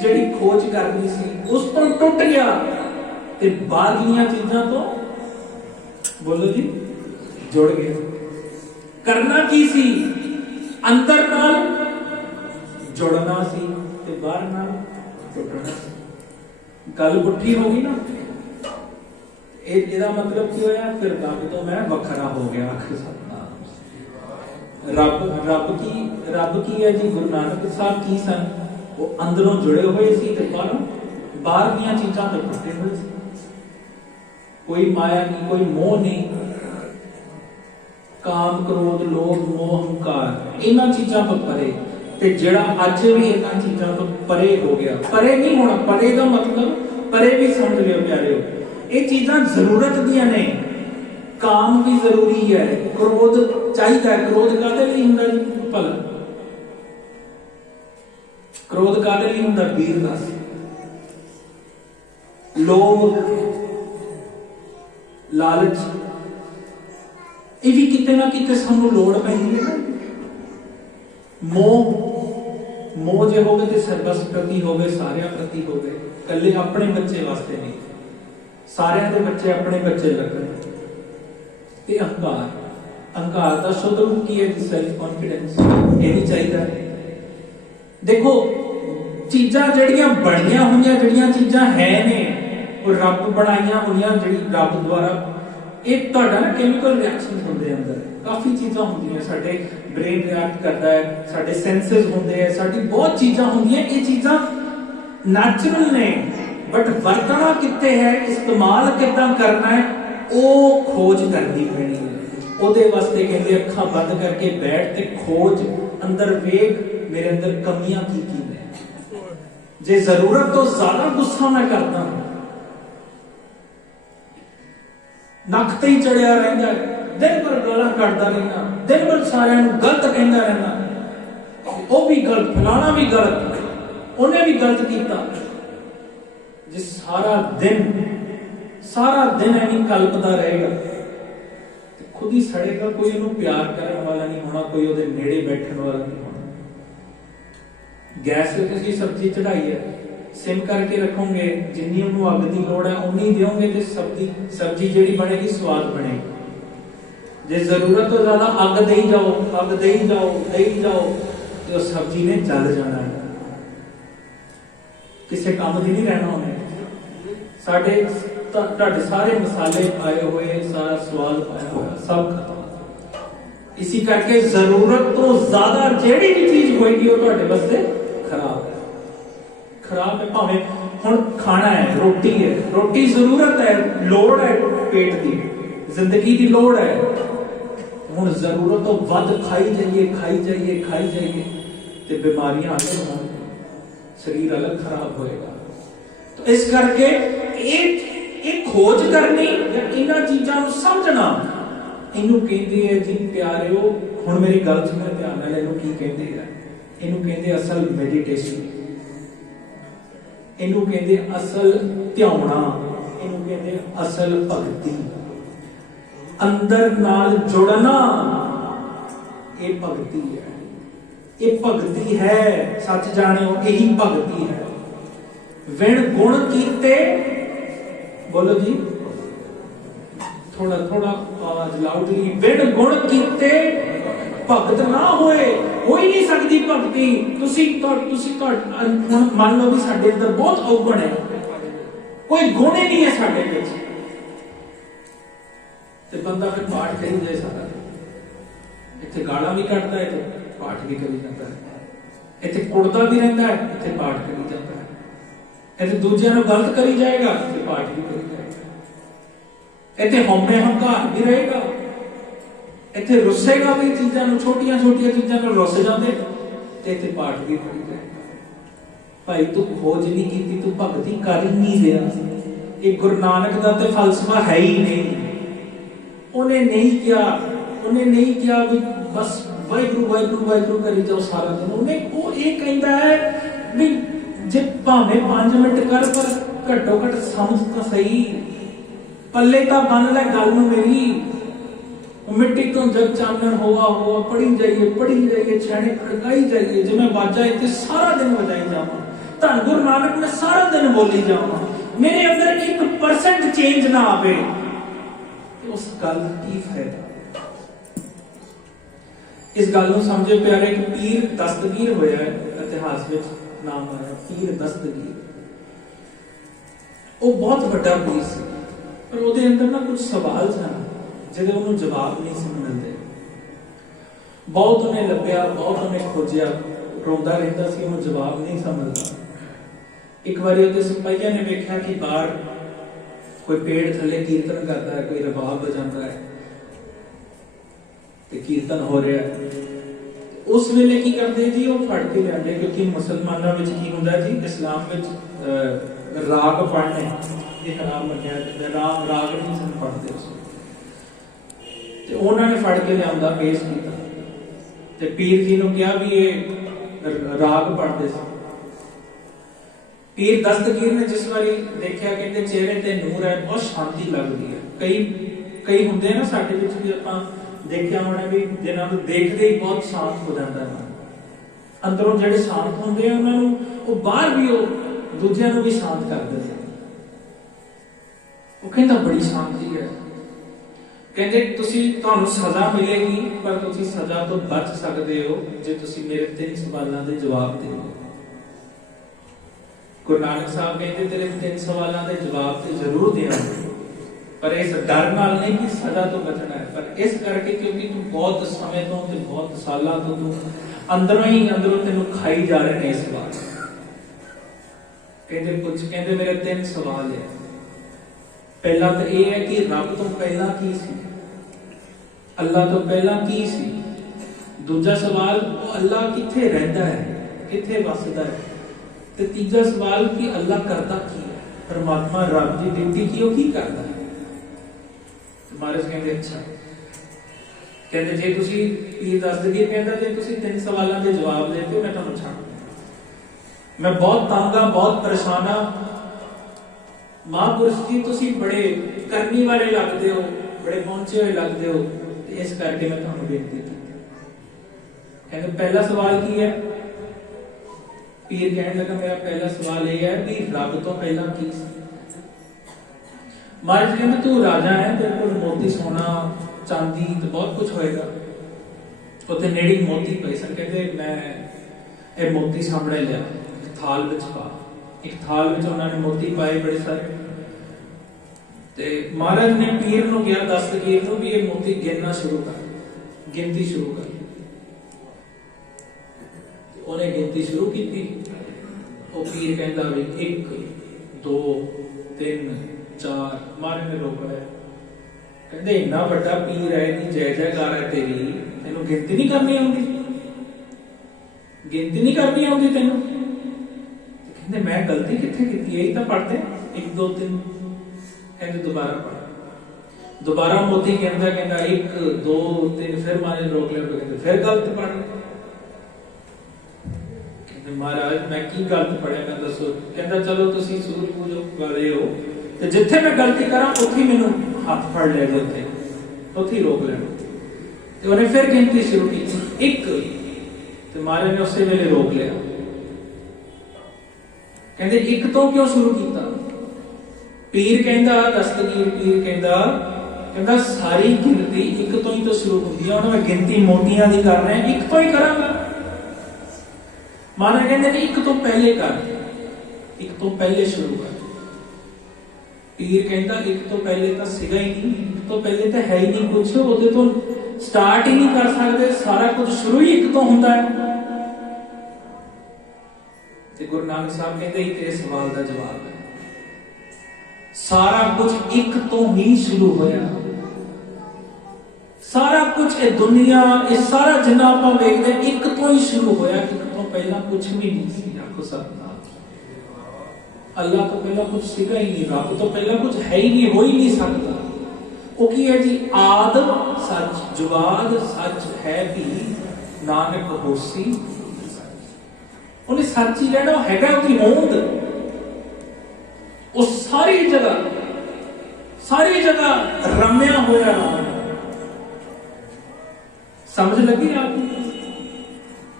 ਜਿਹੜੀ ਖੋਜ ਕਰਨੀ ਸੀ ਉਸ ਤੋਂ ਟੁੱਟ ਗਿਆ ਤੇ ਬਾਹਰਲੀਆਂ ਚੀਜ਼ਾਂ ਤੋਂ, ਬੋਲੋ ਜੀ, ਜੁੜ ਗਿਆ। ਕਰਨਾ ਕੀ ਸੀ? ਅੰਦਰ ਨਾਲ ਜੁੜਨਾ ਸੀ ਤੇ ਬਾਹਰ ਨਾਲ ਟੁੱਟਣਾ ਸੀ। ਗੱਲ ਪੁੱਠੀ ਹੋ ਗਈ ਨਾ। ਇਹਦਾ मतलब ਕੀ ਹੋਇਆ? ਫਿਰ ਰੱਬ ਤੋਂ ਮੈਂ ਵੱਖਰਾ ਹੋ ਗਿਆ। ਆਖਿਰ ਸਤਨਾਮ। ਰੱਬ ਕੀ ਹੈ ਜੀ? ਗੁਰੂ ਨਾਨਕ ਸਾਹਿਬ ਕੀ ਸਨ? ਉਹ ਅੰਦਰੋਂ ਜੁੜੇ ਹੋਏ ਸੀ ਤੇ ਬਾਹਰ ਦੀਆਂ ਚੀਜ਼ਾਂ ਤੋਂ ਟੁੱਟੇ ਹੋਏ ਸੀ। ਕੋਈ ਮਾਇਆ ਨਹੀਂ, ਕੋਈ ਮੋਹ ਨਹੀਂ। ਕਾਮ, ਕ੍ਰੋਧ, ਲੋਭ, ਮੋਹ, ਹੰਕਾਰ, ਇਹਨਾਂ ਚੀਜ਼ਾਂ ਤੋਂ ਪਰੇ। ਤੇ ਜਿਹੜਾ ਅੱਜ ਵੀ ਇਹਨਾਂ ਚੀਜ਼ਾਂ ਤੋਂ ਪਰੇ ਹੋ ਗਿਆ, ਪਰੇ ਨਹੀਂ ਹੋਣਾ। ਪਰੇ ਦਾ मतलब ਪਰੇ ਵੀ ਸਮਝ ਲਿਓ ਪਿਆਰਿਓ, ਇਹ ਚੀਜ਼ਾਂ ਜ਼ਰੂਰਤ ਦੀਆਂ ਨੇ। ਕਾਮ ਵੀ ਜ਼ਰੂਰੀ ਹੈ, ਕ੍ਰੋਧ ਚਾਹੀਦਾ ਹੈ। ਕ੍ਰੋਧ ਕਾਹਦੇ ਲਈ ਹੁੰਦਾ ਜੀ ਭਲਾ? ਕ੍ਰੋਧ ਕਾਹਦੇ ਲਈ ਹੁੰਦਾ? ਵੀਰ ਦਾ। ਲੋਭ, ਲਾਲਚ, ਇਹ ਵੀ ਕਿਤੇ ਨਾ ਕਿਤੇ ਸਾਨੂੰ ਲੋੜ ਪੈਂਦੀ ਹੈ। ਮੋਹ ਜੇ ਹੋਵੇ ਤੇ ਸਰਬਸ ਪ੍ਰਤੀ ਹੋਵੇ, ਸਾਰਿਆਂ ਪ੍ਰਤੀ ਹੋਵੇ, ਇਕੱਲੇ ਆਪਣੇ ਬੱਚੇ ਵਾਸਤੇ ਨਹੀਂ। ਸਾਰਿਆਂ ਦੇ ਬੱਚੇ ਆਪਣੇ ਬੱਚੇ ਲੱਗਣ। ਤੇ ਅਹੰਕਾਰ ਦਾ ਸ਼ੁੱਧ ਰੂਪ ਕੀ ਹੈ? Self confidence. ਇਹ ਨਹੀਂ ਚਾਹੀਦਾ। ਦੇਖੋ, ਚੀਜ਼ਾਂ ਜਿਹੜੀਆਂ ਬਣੀਆਂ ਹੋਈਆਂ, ਜਿਹੜੀਆਂ ਚੀਜ਼ਾਂ ਹੈ ਨੇ, ਉਹ ਰੱਬ ਬਣਾਈਆਂ ਹੋਈਆਂ, ਜਿਹੜੀ ਰੱਬ ਦੁਆਰਾ, ਇਹ ਤੁਹਾਡਾ ਨਾ ਕੈਮੀਕਲ ਰਿਐਕਸ਼ਨ ਹੁੰਦੇ ਅੰਦਰ। ਕਾਫੀ ਚੀਜ਼ਾਂ ਹੁੰਦੀਆਂ, ਸਾਡੇ ਬ੍ਰੇਨ ਰਿਐਕਟ ਕਰਦਾ ਹੈ, ਸਾਡੇ ਸੈਂਸਸ ਹੁੰਦੇ ਆ, ਸਾਡੀ ਬਹੁਤ ਚੀਜ਼ਾਂ ਹੁੰਦੀਆਂ। ਇਹ ਚੀਜ਼ਾਂ ਨੈਚੁਰਲ ਨੇ, बट वरतना कितने है, इस्तेमाल कितना करना है, वो खोज करनी पैनी है। ਉਹਦੇ ਵਾਸਤੇ ਕਹਿੰਦੇ ਅੱਖਾਂ ਬੰਦ ਕਰਕੇ ਬੈਠ ਤੇ ਖੋਜ, ਅੰਦਰ ਵੇਖ ਮੇਰੇ ਅੰਦਰ ਕਮੀਆਂ ਕੀ ਨੇ। ਜੇ ਜ਼ਰੂਰਤ ਤੋਂ ਜ਼ਿਆਦਾ ਗੁੱਸਾ ਮੈਂ ਕਰਦਾ, ਨੱਕ ਤੇ ਹੀ ਚੜਿਆ ਰਹਿੰਦਾ, ਦਿਨ ਭਰ ਗਾਲਾਂ ਕੱਢਦਾ ਰਹਿਣਾ, ਦਿਨ ਭਰ ਸਾਰਿਆਂ ਨੂੰ ਗਲਤ ਕਹਿੰਦਾ ਰਹਿਣਾ, ਉਹ ਵੀ ਗਲਤ, ਫਲਾਣਾ ਵੀ ਗਲਤ, ਉਹਨੇ ਵੀ ਗਲਤ ਕੀਤਾ। ਜੇ ਸਾਰਾ ਦਿਨ ਐਵੇਂ ਕਲਪਦਾ ਰਹੇਗਾ ਤੇ ਖੁਦ ਹੀ ਸੜੇਗਾ। ਕੋਈ ਉਹਨੂੰ ਪਿਆਰ ਕਰਨ ਵਾਲਾ ਨਹੀਂ ਹੋਣਾ, ਕੋਈ ਉਹਦੇ ਨੇੜੇ ਬੈਠਣ ਵਾਲਾ ਨਹੀਂ ਹੋਣਾ। ਗੈਸ ਤੇ ਤੁਸੀਂ ਸਬਜ਼ੀ ਚੜਾਈ ਹੈ, ਸਿਮ ਕਰਕੇ ਰੱਖੋਗੇ, ਜਿੰਨੀ ਉਹਨੂੰ ਅੱਗ ਦੀ ਲੋੜ ਹੈ ਉਨੀ ਦਿਓਗੇ ਤੇ ਸਬਜ਼ੀ ਜਿਹੜੀ ਬਣੇਗੀ ਸਵਾਦ ਬਣੇਗੀ। ਜੇ ਜ਼ਰੂਰਤ ਤੋਂ ਜ਼ਿਆਦਾ ਅੱਗ ਦੇਈ ਜਾਓ ਤੇ ਉਹ ਸਬਜ਼ੀ ਨੇ ਜਲ ਜਾਣਾ ਹੈ, ਕਿਸੇ ਕੰਮ ਦੀ ਨਹੀਂ ਰਹਿਣਾ ਉਹਨੇ। ਸਾਡੇ ਤੁਹਾਡੇ ਸਾਰੇ ਮਸਾਲੇ ਪਾਏ ਹੋਏ, ਸਾਰਾ ਸਵਾਦ ਪਾਇਆ ਹੋਇਆ, ਸਭ ਖਤਮ। ਇਸੇ ਕਰਕੇ ਜ਼ਰੂਰਤ ਤੋਂ ਜ਼ਿਆਦਾ ਜਿਹੜੀ ਵੀ ਚੀਜ਼ ਹੋਏਗੀ ਉਹ ਤੁਹਾਡੇ ਵਾਸਤੇ ਖਰਾਬ ਹੈ। ਭਾਵੇਂ ਹੁਣ ਖਾਣਾ ਹੈ, ਰੋਟੀ ਜ਼ਰੂਰਤ ਹੈ, ਲੋੜ ਹੈ ਪੇਟ ਦੀ, ਜ਼ਿੰਦਗੀ ਦੀ ਲੋੜ ਹੈ। ਹੁਣ ਜ਼ਰੂਰਤ ਤੋਂ ਵੱਧ ਖਾਈ ਜਾਈਏ ਤੇ ਬਿਮਾਰੀਆਂ ਅਲੱਗ ਹੋਣਗੀਆਂ, ਸਰੀਰ ਅਲੱਗ ਖਰਾਬ ਹੋਏਗਾ। तो इस करके एक खोज करनी या इन्हां चीजां नूं समझना, इनू कहंदे है जी प्यारिओ। हुण मेरी गल सुनो ध्यान नाल, इनू की कहंदे है? इनू कहंदे असल मेडिटेशन, इनू कहंदे असल ध्याना, इनू कहते असल भगती, अंदर नाल जुड़ना, ये भगती है, ये भगती है। सच जानियो यही भगती है। विण गुण कीते, बोलो जी थोड़ा थोड़ा आवाज लाउडली, विण गुण कीते भगत ना होए, हो ही नहीं सकती भगती। मान लो भी साडे अंदर बहुत अवगुण है, कोई गुण ही नहीं है साडे विच, ते बंदा फिर पाठ करी जाए सारा, इत्थे गाला भी कटदा है ते पाठ भी करी जाता है, इत्थे कुड़दा भी रहता है, इत्थे पाठ करी जाता है, इत्थे दूजियां नूं गलत करी जाएगा, इत्थे पाठ भी करी जाएगा, इत्थे हौमे हंकार भी रहेगा, इत्थे रुसेगा भी, चीजां नूं छोटियां छोटियां चीजां नूं रुस जांदे, ते इत्थे पाठ भी करी जाएगा। भाई तू खोज नहीं की, तू भगती कर ही नहीं रहा। ये गुरु नानक दा ते फलसफा है ही नहीं। उन्हें नहीं किया भी बस वाहिगुरू वाहिगुरू वाहिगुरू करी जाओ सारा दिन। उन्हें वो ये कहता है भी जे भावें 5 मिनट कर, पर घट्टो घट समझ तो सही, पल्ले तो बन लै गल नूं मेरी। मिट्टी तो जग चानन होआ पढ़ी जाइए छेड़े खड़काई जाइए, जे मैं बाजा इत्थे सारा दिन बजाई जावां, धन गुरु नानक मैं सारा दिन बोली जावां, मेरे अंदर 1% चेंज ना आवे, उस गल की फायदा। इस गल नूं समझे प्यारे, एक पीर दस्तगीर होया है, इतिहास विच नाम आया पीर दस्तगीर। वो बहुत बड़ा पीर सी, पर ਉਹਦੇ अंदर ना कुछ सवाल सन ਜਿਹਦੇ ਉਹਨੂੰ जवाब नहीं ਸੀ मिलते। बहुत उन्हें ਲੱਭਿਆ, बहुत उन्हें खोजिया, रोंदा रहता ਸੀ, ਉਹਨੂੰ जवाब नहीं समझदा। एक बार ਉਹਦੇ सिपाहियां ने वेख्या कि बाहर कोई पेड़ थले कीर्तन करता है, कोई रबाब बजाता है, ते कीर्तन हो रहा है। उस वेले की करते जी, वो फड़ के लियाते, क्योंकि मुसलमानों विच की हुंदा जी, इस्लाम विच राग पढ़ने ये हराम मन्निया जांदा, राग नहीं सन पढ़ते उस ते उन्होंने फड़ के लियादा, पेश किया ते पीर जी नूं कहा भी ये राग पढ़ते सी। पीर दस्तगीर ने जिस बारी देखा, कहते चेहरे ते नूर है, बहुत शांति लगती है। कई हुंदे ना साडे विच भी आपां देखिया होना भी, जिन्हां नूं देखदे ही बहुत शांत हो जाता है, अंदरों जिहड़े शांत हुंदे आ उन्हां नूं वो बाहर भी वो दूजियां नूं भी शांत कर दिंदे। वो कहंदा बड़ी शांति है, कहंदे तुसीं तुहानूं सज़ा मिलेगी, पर तुसीं सज़ा तो बच सकदे हो जे तुसीं मेरे 3 सवालां दे जवाब दिओ। गुरु नानक साहब कहते तेरे 3 सवालों के जवाब तो जरूर देंगे, पर इस डर नाल नहीं कि सजा तो बचना है, पर इस करके क्योंकि तू बहुत समय तो बहुत सालों तो तू अंदरों तेन खाई जा रहे हैं। इस बात कहते मेरे 3 सवाल है। पहला तो यह है कि रब तो पहला की सी, अल्लाह तो पहला की सी। दूजा सवाल अल्लाह किथे रहता है, किथे वसदा है। ते तीजा सवाल कि अल्लाह करता की है, परमात्मा रब की ड्यूटी की करता है। महाराज कहते अच्छा, कहते जे तुसी पीर दस्तगीर कहता जे तुसी 3 सवालों के जवाब देते मैं तुहानूं छड्ड, मैं बहुत तंग हाँ, बहुत परेशान हाँ। महापुरुष जी तुसी बड़े करनी वाले लगते हो, बड़े पहुंचे हुए लगते हो, इस करके मैं तुहानूं बेनती की। कहते पहला सवाल की है। पीर कहने लगा मेरा पहला सवाल यह है कि रब तो पहला की सी। महाराज कहते तू राजा है, तेरे को मोती सोना चांदी तो बहुत कुछ होएगा। उत्थे नेड़ी मोती पए सन, कहते मैं ये मोती सामने लिया, एक थाल विच पा। एक थाल विच उन्होंने मोती पाए बड़े सारे। ते महाराज ने पीर नूं कहा दस्तगीर नूं भी ये मोती गिनना शुरू कर, गिनती शुरू कर। उन्हें गिनती शुरू की थी। वो पीर कहता भी 1 2 3 4। मारे ने रोका, कहते इन्ना बड़ा पीर है कि जय जयकार है तेरी, तेनों गिनती नहीं करनी आउंदी, गिनती नहीं करनी आउंदी तेनों। कहते मैं गलती किथे कीती, यही तो पढ़ते 1 2 3। कहते दोबारा पढ़। दोबारा मोती कहता 1 2 3। फिर मारे ने रोक लिया, कहते फिर गलत पढ़। महाराज मैं की गलत पढ़िया, मैं दसो। कहता चलो तुसी सूरज पूजो वाले हो, ਤੇ ਜਿੱਥੇ ਮੈਂ ਗਲਤੀ ਕਰਾਂ ਉੱਥੇ ਮੈਨੂੰ ਹੱਥ ਫੜ ਲਿਆ ਜੇ, ਉੱਥੇ ਹੀ ਰੋਕ ਲੈਣਾ। ਤੇ ਉਹਨੇ ਫਿਰ ਗਿਣਤੀ ਸ਼ੁਰੂ ਕੀਤੀ 1, ਤੇ ਮਹਾਰਾਜ ਨੇ ਉਸੇ ਵੇਲੇ ਰੋਕ ਲਿਆ। ਕਹਿੰਦੇ 1 ਤੋਂ ਕਿਉਂ ਸ਼ੁਰੂ ਕੀਤਾ? ਪੀਰ ਕਹਿੰਦਾ, ਦਸਤਗੀਰ ਪੀਰ ਕਹਿੰਦਾ ਸਾਰੀ ਗਿਣਤੀ 1 ਤੋਂ ਹੀ ਤਾਂ ਸ਼ੁਰੂ ਹੁੰਦੀ ਹੈ। ਹੁਣ ਮੈਂ ਗਿਣਤੀ ਮੋਟੀਆਂ ਦੀ ਕਰ ਰਿਹਾ, 1 ਤੋਂ ਹੀ ਕਰਾਂਗਾ। ਮਹਾਰਾਜ ਕਹਿੰਦੇ ਨੇ 1 ਤੋਂ ਪਹਿਲੇ ਕਰ, 1 ਤੋਂ ਪਹਿਲੇ ਸ਼ੁਰੂ ਕਰ। ਪੀਰ ਕਹਿੰਦਾ 1 ਤੋਂ ਪਹਿਲੇ ਤਾਂ ਸੀਗਾ ਹੀ ਨਹੀਂ, 1 ਤੋਂ ਪਹਿਲੇ ਤਾਂ ਹੈ ਹੀ ਨਹੀਂ ਕੁਛ, ਉਹਦੇ ਤੋਂ ਸਟਾਰਟ ਹੀ ਨਹੀਂ ਕਰ ਸਕਦੇ। ਸਾਰਾ ਕੁਝ ਸ਼ੁਰੂ ਹੀ 1 ਤੋਂ ਹੁੰਦਾ ਹੈ। ਤੇ ਗੁਰੂ ਨਾਨਕ ਸਾਹਿਬ ਕਹਿੰਦੇ ਇਹ ਤੇਰੇ ਸਵਾਲ ਦਾ ਜਵਾਬ ਹੈ। ਸਾਰਾ ਕੁਝ 1 ਤੋਂ ਹੀ ਸ਼ੁਰੂ ਹੋਇਆ। ਸਾਰਾ ਕੁਝ ਇਹ ਦੁਨੀਆ, ਇਹ ਸਾਰਾ ਜਿੰਨਾ ਆਪਾਂ ਵੇਖਦੇ 1 ਤੋਂ ਹੀ ਸ਼ੁਰੂ ਹੋਇਆ। 1 ਤੋਂ ਪਹਿਲਾਂ ਕੁਝ ਵੀ ਨਹੀਂ ਸੀ। ਆਖੋ ਸਤਿਨਾਮ। ਅੱਲਾਹ ਤੋਂ ਪਹਿਲਾਂ ਕੁਝ ਸੀਗਾ ਹੀ ਨਹੀਂ, ਰੱਬ ਤੋਂ ਪਹਿਲਾਂ ਕੁਝ ਹੈ ਹੀ ਨਹੀਂ, ਹੋ ਹੀ ਨਹੀਂ ਸਕਦਾ। ਉਹ ਕੀ ਹੈ ਜੀ? ਆਦ ਸੱਚ, ਜੁਗਾਦ ਸੱਚ ਹੈ ਵੀ, ਨਾਨਕ ਹੋਸੀ। ਉਹਨੇ ਸੱਚ ਹੀ ਲੈਣਾ, ਉਹ ਹੈਗਾ ਉਹਦੀ ਹੋਂਦ। ਉਹ ਸਾਰੀ ਜਗ੍ਹਾ ਰਮਿਆ ਹੋਇਆ। ਸਮਝ ਲੱਗੀ ਆਪ ਨੂੰ?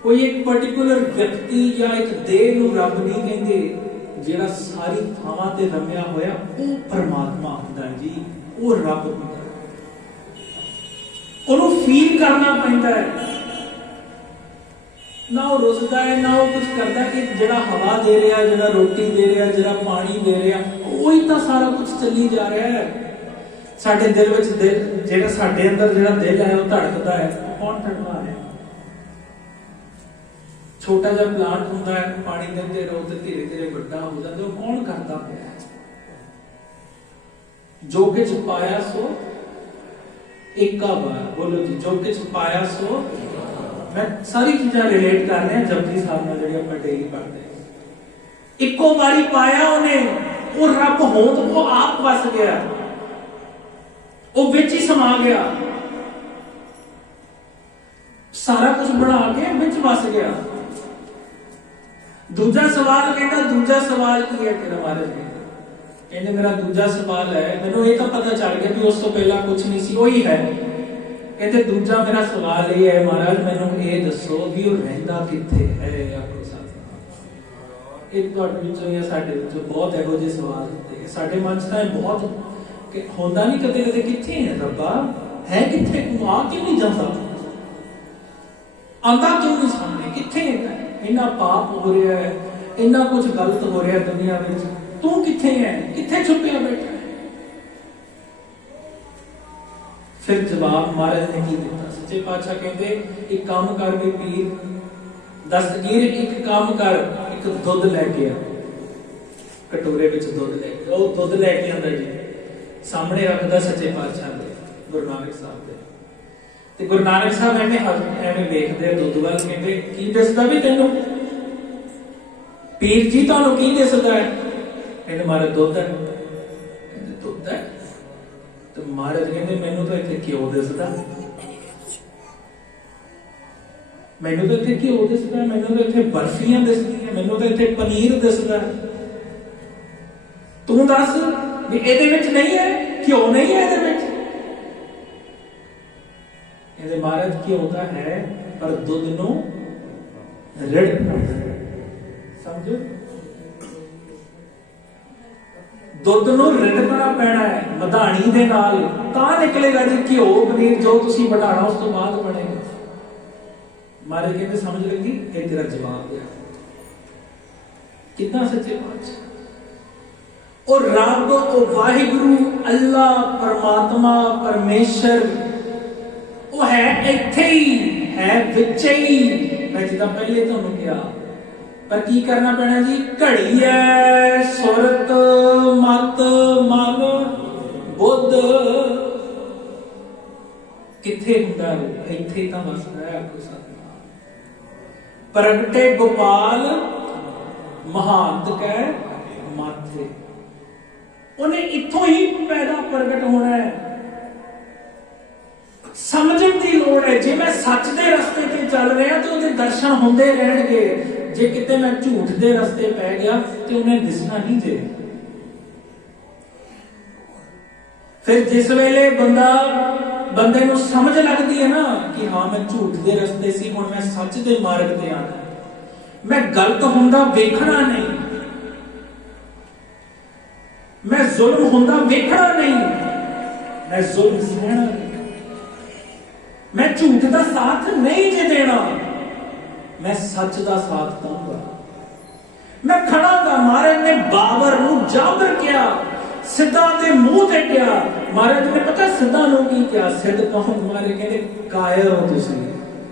ਕੋਈ ਇੱਕ ਪਾਰਟਿਕੂਲਰ ਵਿਅਕਤੀ ਜਾਂ ਇੱਕ ਦੇਹ ਨੂੰ ਰੱਬ ਨਹੀਂ ਕਹਿੰਦੇ। ਜਿਹੜਾ ਸਾਰੀ ਥਾਵਾਂ ਤੇ ਰਮਿਆ ਹੋਇਆ ਉਹ ਪਰਮਾਤਮਾ ਹੁੰਦਾ ਜੀ, ਉਹ ਰੱਬ ਹੁੰਦਾ। ਉਹਨੂੰ ਫੀਲ ਕਰਨਾ ਪੈਂਦਾ ਹੈ। ਨਾ ਉਹ ਰੁੱਸਦਾ ਹੈ, ਨਾ ਉਹ ਕੁਝ ਕਰਦਾ ਕਿ ਜਿਹੜਾ ਹਵਾ ਦੇ ਰਿਹਾ, ਜਿਹੜਾ ਰੋਟੀ ਦੇ ਰਿਹਾ, ਜਿਹੜਾ ਪਾਣੀ ਦੇ ਰਿਹਾ, ਉਹੀ ਤਾਂ ਸਾਰਾ ਕੁਝ ਚੱਲੀ ਜਾ ਰਿਹਾ ਹੈ। ਸਾਡੇ ਦਿਲ ਵਿੱਚ ਜਿਹੜਾ ਸਾਡੇ ਅੰਦਰ ਜਿਹੜਾ ਦਿਲ ਹੈ ਉਹ ਧੜਕਦਾ ਹੈ, ਉਹ ਕੌਣ ਧੜਕਾ ਰਿਹਾ? ਛੋਟਾ ਜਿਹਾ ਪਲਾਂਟ ਹੁੰਦਾ ਹੈ, ਪਾਣੀ ਦਿੰਦੇ ਰਹੋ ਤੇ ਧੀਰੇ ਧੀਰੇ ਵੱਡਾ ਹੋ ਜਾਂਦਾ। ਉਹ ਕੌਣ ਕਰਦਾ ਪਿਆ ਹੈ? ਜੋ ਕੁਝ ਪਾਇਆ ਸੋ ਏਕਾ ਵਾਰ। ਬੋਲੋ ਜੀ, ਜੋ ਕੁਝ ਪਾਇਆ ਸੋ। ਮੈਂ ਸਾਰੀ ਚੀਜ਼ਾਂ ਰਿਲੇਟ ਕਰ ਰਿਹਾ ਜਪਜੀ ਸਾਹਿਬ ਨਾਲ ਜਿਹੜੀ ਆਪਾਂ ਡੇਲੀ ਪੜ੍ਹਦੇ ਹਾਂ। ਇੱਕੋ ਵਾਰੀ ਪਾਇਆ ਉਹਨੇ, ਉਹ ਰੱਬ ਹੋਂਦ, ਉਹ ਆਪ ਵਸ ਗਿਆ, ਉਹ ਵਿੱਚ ਹੀ ਸਮਾ ਗਿਆ। ਸਾਰਾ ਕੁਝ ਬਣਾ ਕੇ ਵਿੱਚ ਵਸ ਗਿਆ। ਦੂਜਾ ਸਵਾਲ ਕਹਿੰਦਾ, ਦੂਜਾ ਸਵਾਲ ਕੀ ਹੈ ਤੇਰਾ? ਮਹਾਰਾਜ ਕਹਿੰਦੇ ਮੇਰਾ ਦੂਜਾ ਸਵਾਲ ਹੈ, ਮੈਨੂੰ ਇਹ ਤਾਂ ਪਤਾ ਚੱਲ ਗਿਆ ਵੀ ਉਸ ਤੋਂ ਪਹਿਲਾਂ ਕੁਝ ਨਹੀਂ ਸੀ, ਉਹੀ ਹੈ। ਕਹਿੰਦੇ ਦੂਜਾ ਮੇਰਾ ਸਵਾਲ ਇਹ ਹੈ ਮਹਾਰਾਜ, ਮੈਨੂੰ ਇਹ ਦੱਸੋ ਵੀ ਉਹ ਰਹਿੰਦਾ ਕਿੱਥੇ ਹੈ? ਆਖੋ ਸਤਿਨਾਮ। ਇਹ ਤੁਹਾਡੇ ਵਿੱਚੋਂ ਜਾਂ ਸਾਡੇ ਵਿੱਚੋਂ ਬਹੁਤ ਇਹੋ ਜਿਹੇ ਸਵਾਲ ਹੁੰਦੇ। ਸਾਡੇ ਮਨ 'ਚ ਤਾਂ ਬਹੁਤ ਹੁੰਦਾ ਨਹੀਂ ਕਦੇ ਕਦੇ, ਕਿੱਥੇ ਹੈ ਰੱਬਾ? ਹੈ ਕਿੱਥੇ? ਤੂੰ ਆ ਕਿਉਂ ਨਹੀਂ ਜਾਂਦਾ? ਆਂਦਾ ਕਿਉਂ ਨਹੀਂ ਸਾਹਮਣੇ? ਕਿੱਥੇ ਹੈ? ਇੰਨਾ ਪਾਪ ਹੋ ਰਿਹਾ ਹੈ, ਇੰਨਾ ਕੁਝ ਗਲਤ ਹੋ ਰਿਹਾ ਦੁਨੀਆ ਵਿੱਚ, ਤੂੰ ਕਿੱਥੇ ਹੈ? ਕਿੱਥੇ ਛੁਪਿਆ ਬੈਠਾ ਹੈ? ਫਿਰ ਜਵਾਬ ਮਹਾਰਾਜ ਨੇ ਕੀ ਦਿੱਤਾ? ਸੱਚੇ ਪਾਤਸ਼ਾਹ ਕਹਿੰਦੇ ਇੱਕ ਕੰਮ ਕਰ ਵੀ ਪੀਰ, ਦਸਤਗੀਰ ਇੱਕ ਕੰਮ ਕਰ, ਇੱਕ ਦੁੱਧ ਲੈ ਕੇ ਆ। ਕਟੋਰੇ ਵਿੱਚ ਦੁੱਧ ਲੈ ਕੇ, ਉਹ ਦੁੱਧ ਲੈ ਕੇ ਆਂਦਾ ਜੀ, ਸਾਹਮਣੇ ਰੱਖਦਾ ਸੱਚੇ ਪਾਤਸ਼ਾਹ ਦੇ, ਗੁਰੂ ਨਾਨਕ ਸਾਹਿਬ ਦੇ। ਤੇ ਗੁਰੂ ਨਾਨਕ ਸਾਹਿਬ ਐਵੇਂ ਵੇਖਦੇ ਦੁੱਧ ਵੱਲ, ਕਹਿੰਦੇ ਕੀ ਦਿਸਦਾ ਵੀ ਤੈਨੂੰ? ਪੀਰ ਜੀ ਤੁਹਾਨੂੰ ਕੀ ਦਿਸਦਾ ਹੈ? ਕਹਿੰਦੇ ਮਹਾਰਾਜ ਦੁੱਧ ਹੈ। ਕਹਿੰਦੇ ਦੁੱਧ ਹੈ? ਤੇ ਮਹਾਰਾਜ ਕਹਿੰਦੇ ਮੈਨੂੰ ਤਾਂ ਇੱਥੇ ਘਿਓ ਦਿਸਦਾ, ਮੈਨੂੰ ਤਾਂ ਇੱਥੇ ਘਿਓ ਦਿਸਦਾ, ਮੈਨੂੰ ਤਾਂ ਇੱਥੇ ਬਰਫੀਆਂ ਦਿਸਦੀਆਂ, ਮੈਨੂੰ ਤਾਂ ਇੱਥੇ ਪਨੀਰ ਦਿਸਦਾ। ਤੂੰ ਦੱਸ ਵੀ ਇਹਦੇ ਵਿੱਚ ਨਹੀਂ ਹੈ, ਘਿਓ ਨਹੀਂ ਹੈ ਇਹਦੇ ਵਿੱਚ? ਇਹਦੇ ਮਹਾਰਾਜ ਘਿਓ ਤਾਂ ਹੈ, ਪਰ ਦੁੱਧ ਨੂੰ ਰਿੜਕਣਾ, ਸਮਝੋ, ਦੁੱਧ ਨੂੰ ਰਿੜਕਣਾ ਪੈਣਾ ਹੈ ਮਧਾਣੀ ਦੇ ਨਾਲ, ਤਾਂ ਨਿਕਲੇਗਾ ਜੀ ਘਿਓ ਪਨੀਰ ਜੋ ਤੁਸੀਂ ਬਣਾਉਣਾ ਉਸ ਤੋਂ ਬਾਅਦ ਬਣੇਗਾ। ਮਹਾਰਾਜ ਕਹਿੰਦੇ ਸਮਝ ਲੱਗੀ? ਇਹ ਤੇਰਾ ਜਵਾਬ ਹੈ। ਕਿੰਨਾ ਸੱਚੇ ਪਾਤਸ਼ਾਹ, ਉਹ ਰੱਬ, ਉਹ ਵਾਹਿਗੁਰੂ, ਅੱਲਾਹ, ਪਰਮਾਤਮਾ, ਪਰਮੇਸ਼ਰ, ਉਹ ਹੈ ਇੱਥੇ ਹੀ, ਹੈ ਵਿੱਚ ਹੀ। ਮੈਂ ਜਿੱਦਾਂ ਪਹਿਲੇ ਤੁਹਾਨੂੰ ਕਿਹਾ, ਪਰ ਕੀ ਕਰਨਾ ਪੈਣਾ ਜੀ? ਘੜੀ ਹੈ, ਸੁਰਤ, ਮਤ, ਮਨ, ਬੁੱਧ, ਕਿੱਥੇ ਹੁੰਦਾ? ਇੱਥੇ ਤਾਂ ਵਸਦਾ ਹੈ। ਪ੍ਰਗਟੇ ਗੋਪਾਲ ਮਹਾਂਤ ਕੈ ਮਾਥੇ, ਉਹਨੇ ਇੱਥੋਂ ਹੀ ਪੈਦਾ ਪ੍ਰਗਟ ਹੋਣਾ ਹੈ। ਸਮਝਣ ਦੀ ਲੋੜ ਹੈ। ਜੇ ਮੈਂ ਸੱਚ ਦੇ ਰਸਤੇ ਤੇ ਚੱਲ ਰਿਹਾ ਤੇ ਉਹਦੇ ਦਰਸ਼ਨ ਹੁੰਦੇ ਰਹਿਣਗੇ। ਜੇ ਕਿਤੇ ਮੈਂ ਝੂਠ ਦੇ ਰਸਤੇ ਪੈ ਗਿਆ ਤੇ ਉਹਨੇ ਦਿਸਣਾ ਨਹੀਂ। ਜੇ फिर जिस वेले बंदे नूं समझ लगती है ना कि हाँ मैं झूठ दे रस्ते सी, हुण मैं सच दे मार्ग ते आना, मैं गलत हुंदा वेखना नहीं, मैं जुल्म हुंदा वेखना नहीं, मैं जुल्म सहना नहीं, मैं झूठ का साथ नहीं जे देना, मैं सच का साथ दूंगा, मैं खड़ा गा। महाराज ने बाबर नूं जाबर किया, सिद्धा दे मुंह ते किया। महाराज ने पता सिद्धा नूं की किया? सिद्ध कौन? महाराज कहते कायर हो तुसीं,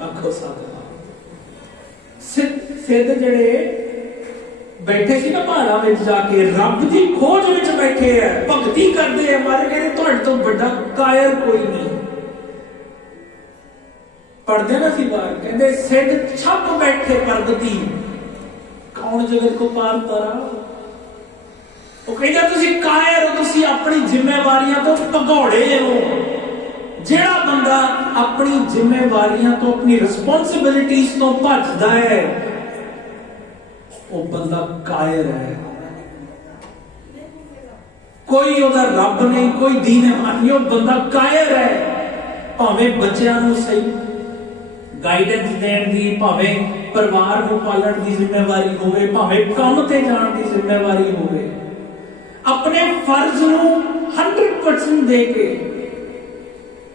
आखो सतनाम। सिद्ध जेड़े बैठे सी ना पहाड़ां विच जाके रब दी खोज विच बैठे है, भगती करदे हैं। महाराज कहते तुहाडे तो बड़ा कायर कोई नहीं। पढ़दे ना सी बाहर, कहते सिद्ध छप बैठे प्रगति, कौन जगत को पार करा। वो कहते तुसी कायर हो, तुसी अपनी जिम्मेवारियां तो भगौड़े हो। जेड़ा बंदा अपनी जिम्मेवारियां तो, अपनी रिस्पॉन्सिबिलिटीज तो भजदा है, वो बंदा कायर है। कोई ओदा रब नहीं, कोई दीन ईमान नहीं, वो बंदा कायर है। भावें बच्चों नूं सही गाइडेंस देण दी, भावें परिवार को पालण की जिम्मेवारी होवे, भावें काम ते जाण की जिम्मेवारी होवे, अपने फर्ज नूं 100% दे के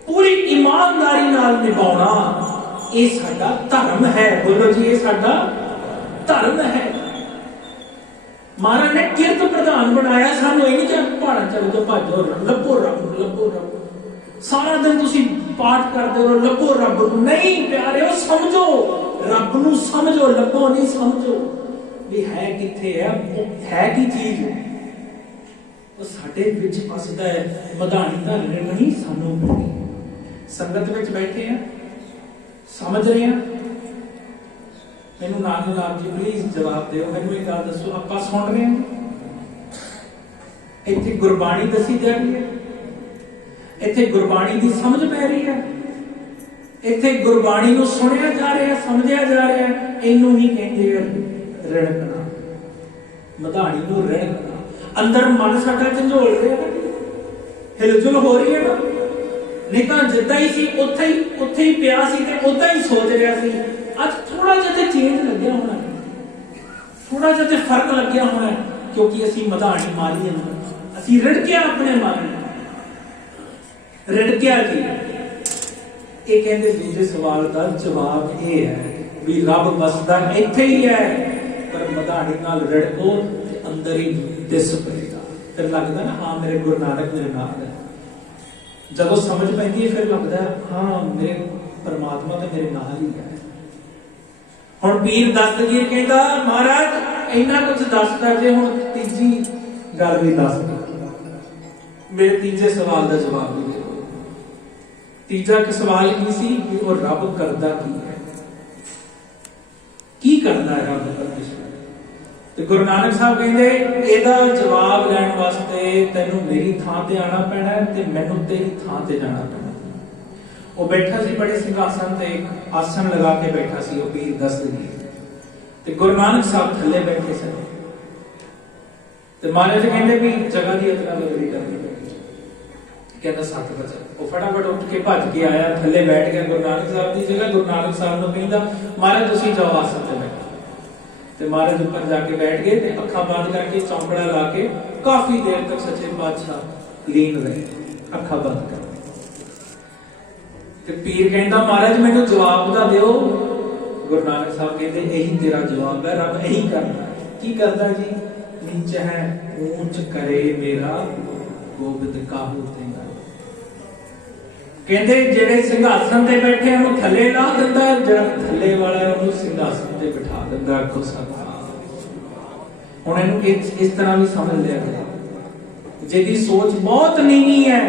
पूरी ईमानदारी नाल निभाउणा, ये साडा धर्म है। बोलो जी, ये साडा धर्म है। महाराज ने किरत प्रधान बनाया सानू, ये नहीं कि पहाड़ां चले जाओ भाजो लभो रब, लभो रब, सारा दिन तुसी पाठ करते रहो लभो रब। नहीं प्यारे, समझो रब नूं, समझो, लभो नहीं, समझो भी है किथे है, वो है की चीज, वो साडे विच फसदा है। मधानी धर नहीं सानू पड़ी। संगत विच बैठे हैं, समझ रहे हैं। मैनू नाल जी प्लीज जवाब दिओ, मैनू एक गल दसो, आपां सुन रहे हैं? इत्थे गुरबाणी दसी जा रही है, इत्थे गुरबाणी की समझ पै रही है, इत्थे गुरबाणी नूं सुनिया जा रहा है, समझिया जा रहा है। इनू ही कहते हैं रिड़कना, मधानी नूं रिड़कना। अंदर मन साडा झंझोल रहा है, हिलजुल हो रही है ना, नहीं तो जिद्दां ही सी उत्थे ही पिया सी ते उदां ही सोच रहा सी। अज थोड़ा जिहा चेंज लग्या होना, थोड़ा जिहा फर्क लग्या होना, क्योंकि असीं मधानी मारी है, असीं रिड़किया अपने मन रिड़किया जी। ये कहते दूसरे सवाल का जवाब ये है भी रब बसदा इत्थे ही है, पर मधानी नाल रिड़को अंदर ही दिस पएगा। फिर लगता ना हाँ मेरे गुरु नानक मेरे नाल है। जब समझ पैंदी है फिर लगता है हाँ मेरे परमात्मा तो मेरे नाल ही है। हुण पीर दस्तगीर कहता महाराज इन्ना कुछ दसदा जे हुण तीजी गल भी दस दो, मेरे तीजे सवाल का जवाब भी दे। तीजा सवाल की सी कि वो रब करदा की है, की करदा है रब परमेश्वर। तो गुरु नानक साहब कहते एदा जवाब लैण वास्ते तैनू मेरी थां ते आना पैना है ते मैनू तेरी थां ते जाना पैना। वो बैठा सी बड़े सिंघासन ते एक आसन लगा के बैठा सी वो पीर दस्तगीर, ते गुरु नानक साहब थल्ले बैठे सन। ते महाराज कहते भी जगह की इतना बदली करनी, कहता 7 बजे। वो फटाफट उठ के भज के आया, थल्ले बैठ गया गुरु नानक साहब की जगह। गुरु नानक साहब ने कहता महाराज तुसीं जाओ आसन ते बैठो। ते महाराज ऊपर जाके बैठ गए ते अखां बंद करके चौंकड़ा ला के काफी देर तक सच्चे पातशाह लीन रहे, अखां बंद कर। ते पीर कहता महाराज मैनू जवाब दा दिओ। गुरु नानक साहब कहते यही तेरा जवाब है, रब यही करदा। की करदा जी? नीच है ऊंच करे मेरा गोबिंद काहू तेरा। कहते जेड़े सिंघासन ते बैठे उन्हें थले ला दिंदा, जेड़ा थले वाला है उन्हें सिंघासन ते बिठा दिंदा। आखो सतनाम। हुण इहनूं इस तरह भी समझ लिया करो, जिहदी सोच बहुत नीवी है।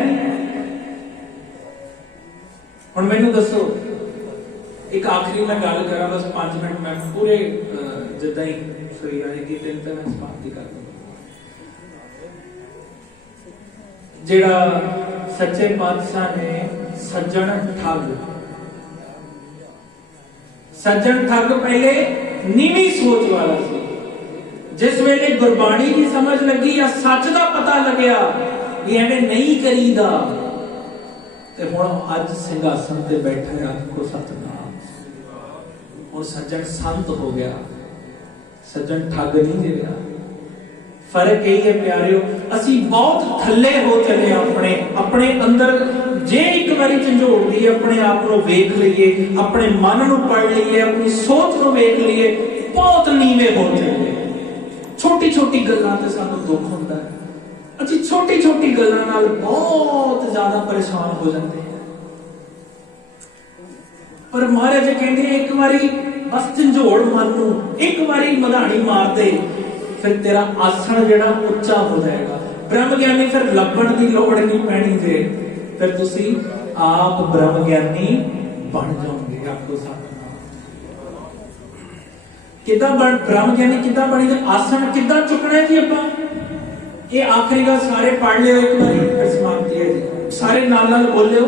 हुण मैनूं दसो, एक आखिरी मैं गल करा, बस 5 मिनट मैं पूरे जिद्दां ही फ्री रहेगी दिन ते मैं समाप्ति कर दूंगा। जेड़ा सच्चे पातशाह ने सज्जन ठग पहले नीवी सोच वाला सी। जिस वेले गुरबाणी की समझ लगी या सच का पता लग्या भी एवें नहीं करीदा। ते हुण अज सिंघासन ते बैठा है आखो सतनाम। हुण सज्जन संत हो गया, सज्जन ठग नहीं रहा। फर्क यही है प्यारियो, असी बहुत थल्ले हो चले अपने अपने अंदर। जे एक बारी झंझोड़ दी अपने आप को वेख लीए, अपने मन को पढ़ लीए, अपनी सोच को वेख लीए, बहुत नीवे हो चले। छोटी छोटी गल्लां ते सानू दुख हुंदा है। असी छोटी छोटी गल्लां नाल बहुत ज्यादा परेशान हो जाते हैं। पर महाराज कहते हैं एक बारी बस झंझोड़ मन नू एक बारी मधानी मार दे, फिर तेरा आसन जेड़ा उच्चा हो जाएगा। ब्रह्म ज्ञानी फिर लभण की लोड़ नहीं पैनी जे, फिर तुसी आप ब्रह्म ज्ञानी बन जाओगे। आपको सतनाम किदा बन ब्रह्म ज्ञानी किदा बनी दे, आसन किदा चुकना है जी। आपां ये आखिरी गल सारे पढ़ लियो एक बारी, फिर समाप्ति है जी। सारे नाल नाल बोलियो,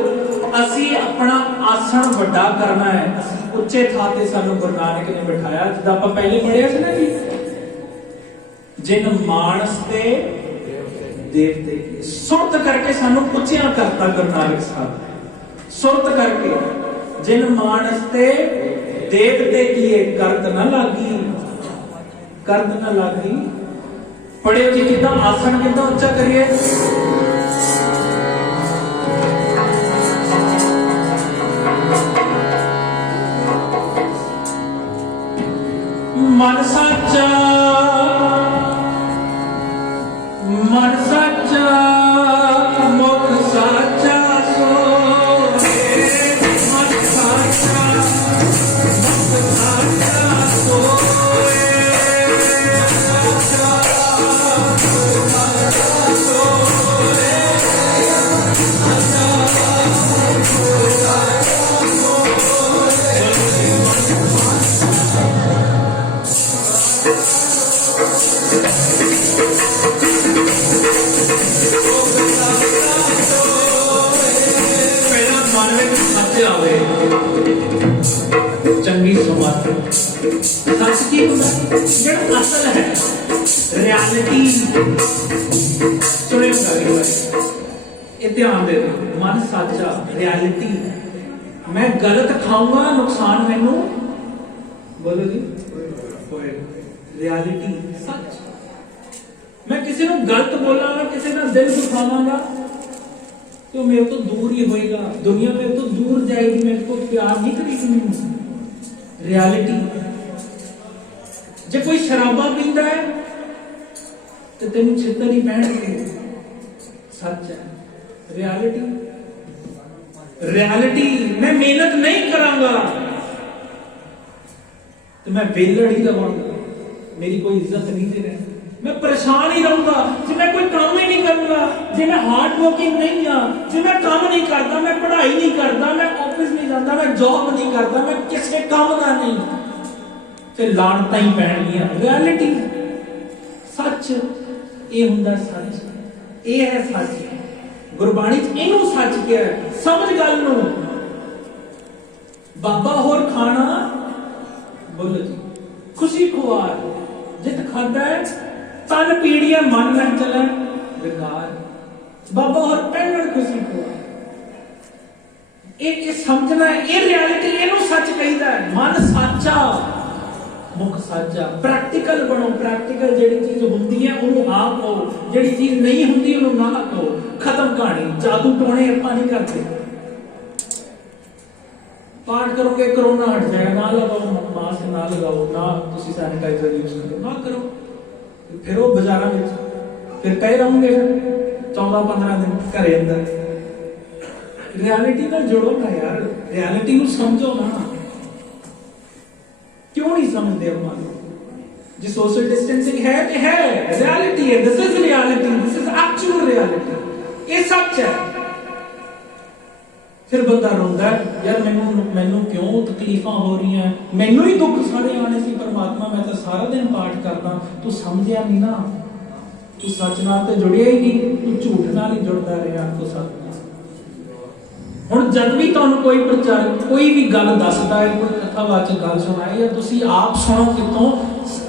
असी अपना आसन वड्डा करना है। असी उच्चे थां ते सानू गुरु नानक ने बिठाया। जिदा आपां पहले पढ़िया सी ना जी, जिन मानस ते देवते की सुरत करके सानू उच्चियां करता गुरु नानक साहब। सुरत करके जिन मानस ते देवते की करत न लागी, करत न लागी। पढ़ियो जी किदा आसन किदा उच्चा करिए। मन साचा, मन साचा, मुख साचा सोए। मन साचा, मुख साचा सोए। साचा, मुख साचा सोए। साचा, मुख साचा चंगी सुमत सच की जो असल है रियलिटी। सुनेगा ये ध्यान दे दो, मन साचा रियलिटी। मैं गलत खाऊंगा नुकसान मैनू, बोलो जी, रियलिटी सच। मैं किसी को गलत बोलांगा, किसी का दिल दुखावांगा, तो मेरे तो दूर ही होएगा। दुनिया मेरे तो दूर जाएगी, मेरे को प्यार नहीं करेगी। रियलिटी। जब कोई शराबा पींदा है तो तेन छितर ही पहनगे, सच है। Reality, reality. मैं मेहनत नहीं करांगा तो मैं वेलड़ ही रहांगा, मेरी कोई इज्जत नहीं दे रहा। मैं परेशान ही रहूंगा जो मैं कोई काम ही नहीं करूंगा, जो मैं हार्ड वर्किंग नहीं हाँ, जो मैं काम नहीं करता, मैं पढ़ाई नहीं करता, मैं ऑफिस नहीं जाता, मैं जॉब नहीं करता, मैं किसी काम का नहीं, फिर लानतां ही पैणगियां। रियलिटी सच ये हुंदा, सच ये है। सच गुरबाणी च इहनूं सच क्या है, समझ गल नूं। बाबा होर खाना, बोलो जी, खुशी खुआर जित खादा है, तन पीड़िया मन न चले बेकार। बाबा और पहन खुशी को ये समझना है, ये रियलिटी, इनू सच कहीदा है। मन साचा, मुख साचा। प्रैक्टिकल बनो, प्रैक्टिकल जेड़ी चीज हुंदी है उन्होंने आप कहो, जेड़ी चीज नहीं हुंदी उन्होंने ना कहो। खत्म कहानी। जादू टोने आपां नहीं करते। पाठ करोगे कोरोना हट जाएगा, ना लगाओ मास्क, ना लगाओ, ना तुसी सैनिटाइजर यूज करो, ना करो, फिर वो बाजारों में फिर कई रहोगे 14-15 दिन घरे अंदर। रियलिटी ना जोड़ो ना यार, रियलिटी को समझो ना। क्यों नहीं समझते हम? जी सोशल डिस्टेंसिंग है कि है, रियलिटी है। This is reality, this is actual reality, ये सच है। फिर बंदा रोंदा है, यार मैनू क्यों तकलीफां हो रही हैं, मैनू ही दुख सारे आने सी। परमात्मा मैं तो सारा दिन पाठ करदा, तू समझिया नहीं ना, तू सच नाल ते जुड़िया ही नहीं, तू झूठ नाल ही जुड़दा रहा। तो सच हुण जद भी तुहानू कोई प्रचार कोई भी गल दसदा है, कोई कथावाचक गल सुनाए, या तुसी आप सुनो कितों,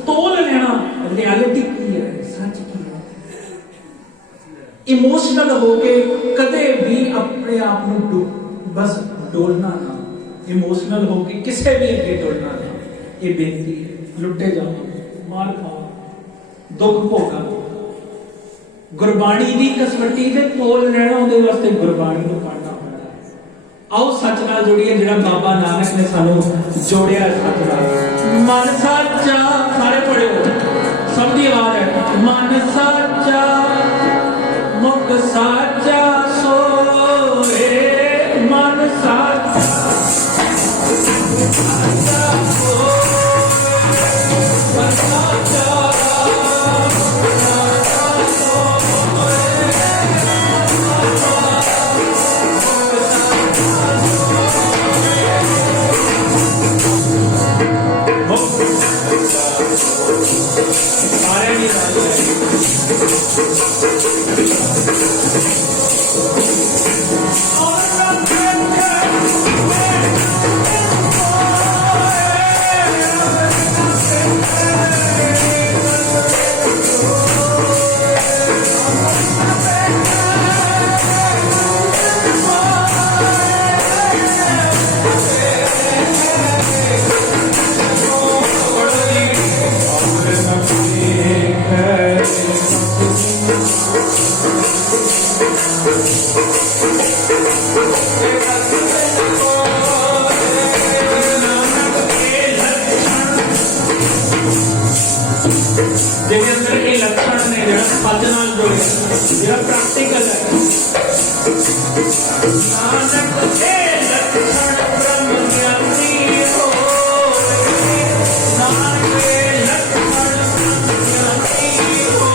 तोल लेना रियलिटी की है, सच की है। इमोशनल होके कदे भी अपने आप को बस डोलना ना, इमोशनल होके किसी भी अगे डोलना ना। ये बेनती है, लुटे जाओ, मार खाओ, दुख भोगा, गुरबाणी की कसवटी से तोल रहना, उहदे वास्ते गुरबाणी को पढ़ना होता है। आओ सच नाल जुड़िए, जिहड़ा बाबा नानक ने सानू जोड़िया सच नाल। मन साचा, सारे पढ़ियो, सबकी आवाज है। मन साचा मुख साचा सोए, मन साचा प्रैक्टिकल है। नानक के लक्षण ब्रह्म ज्ञानी हो, नानक के लक्षण ब्रह्म ज्ञानी हो।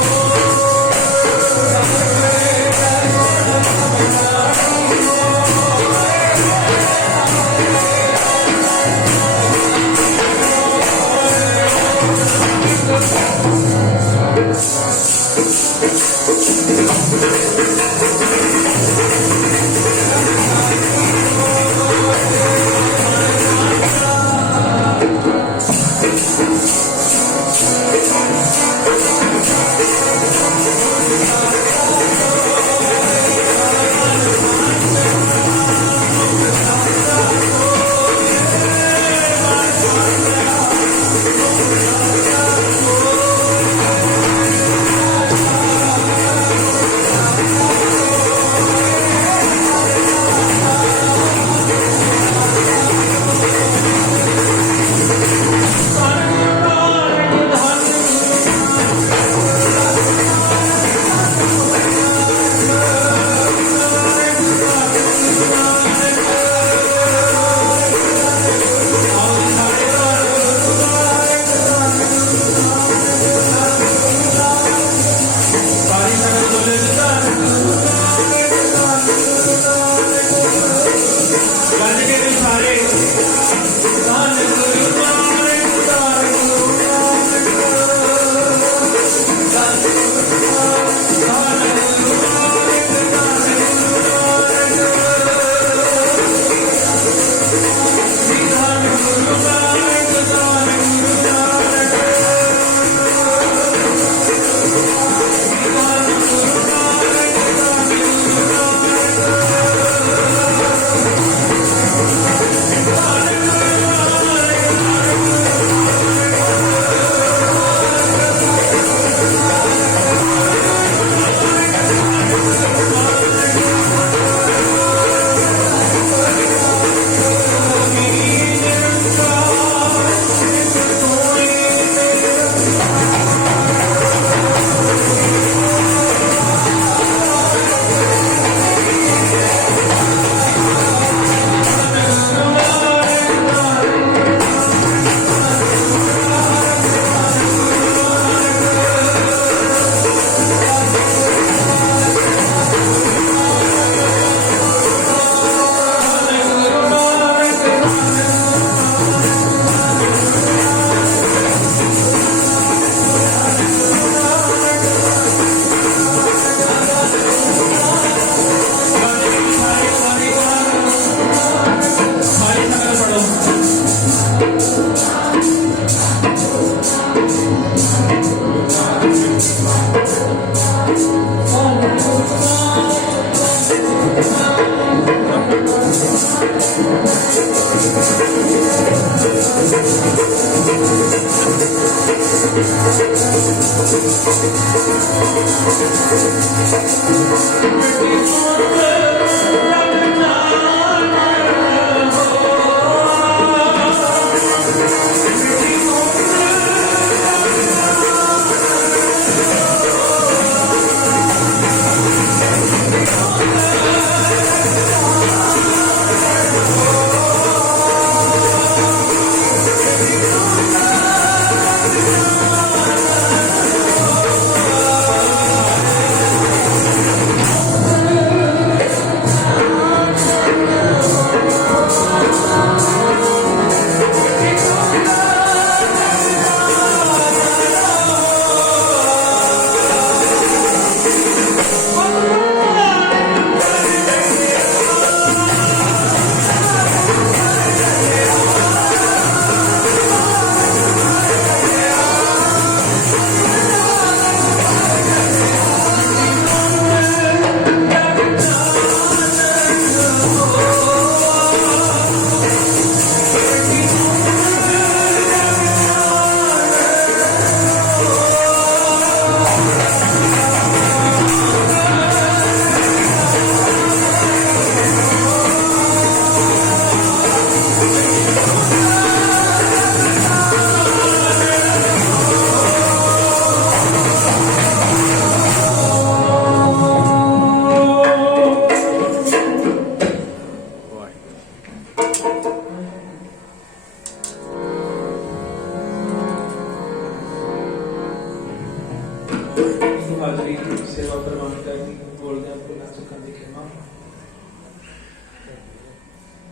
ਹਾਜ਼ਰੀ ਸੇਵਾ ਪ੍ਰਵਾਨ ਕਰਨੀ ਬੋਲਦਿਆਂ ਭੁੱਲਾਂ ਚੁੱਕਾਂ ਦੀ ਖਿਮਾ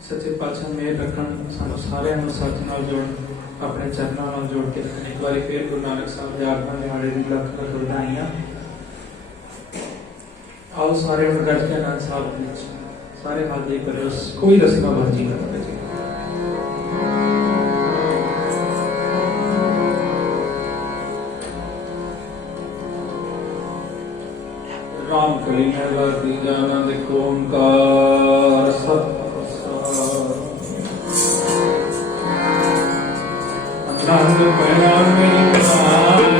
ਸੱਚੇ ਪਾਤਸ਼ਾਹ ਮੇਰ ਰੱਖਣ ਸਾਨੂੰ ਸਾਰਿਆਂ ਨੂੰ ਸੱਚ ਨਾਲ ਜੋੜਨ ਆਪਣੇ ਚਰਨਾਂ ਨਾਲ ਜੋੜ ਕੇ ਰੱਖਣ। ਇੱਕ ਵਾਰੀ ਫੇਰ ਗੁਰੂ ਨਾਨਕ ਸਾਹਿਬ ਦੇ ਆਗਮਨ ਦਿਹਾੜੇ ਦੀ ਲੱਖ ਲੱਖ ਵਧਾਈਆਂ। ਆਓ ਸਾਰੇ ਨੂੰ ਗੱਜ ਕੇ ਆਨੰਦ ਸਾਹਿਬ ਵਿੱਚ ਸਾਰੇ ਹਾਜ਼ਰੀ ਕਰਿਓ, ਕੋਈ ਰਸਨਾ ਬਾਜੀ ਨਾ ਕਰੇ। राम करी मेरा तीजा आनंद एक ओंकार सत आनंद पैरा मेरी बनाए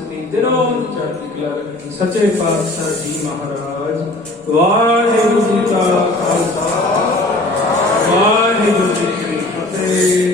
ਦੀ ਦਿਨੋਂ ਚੜ੍ਹਦੀ ਕਲਾ ਰੱਖੀ। ਸੱਚੇ ਪਾਤਸ਼ਾਹ ਜੀ ਮਹਾਰਾਜ ਵਾਹਿਗੁਰੂ ਜੀ ਕਾ ਖਾਲਸਾ ਵਾਹਿਗੁਰੂ ਜੀ ਕੀ ਫਤਿਹ।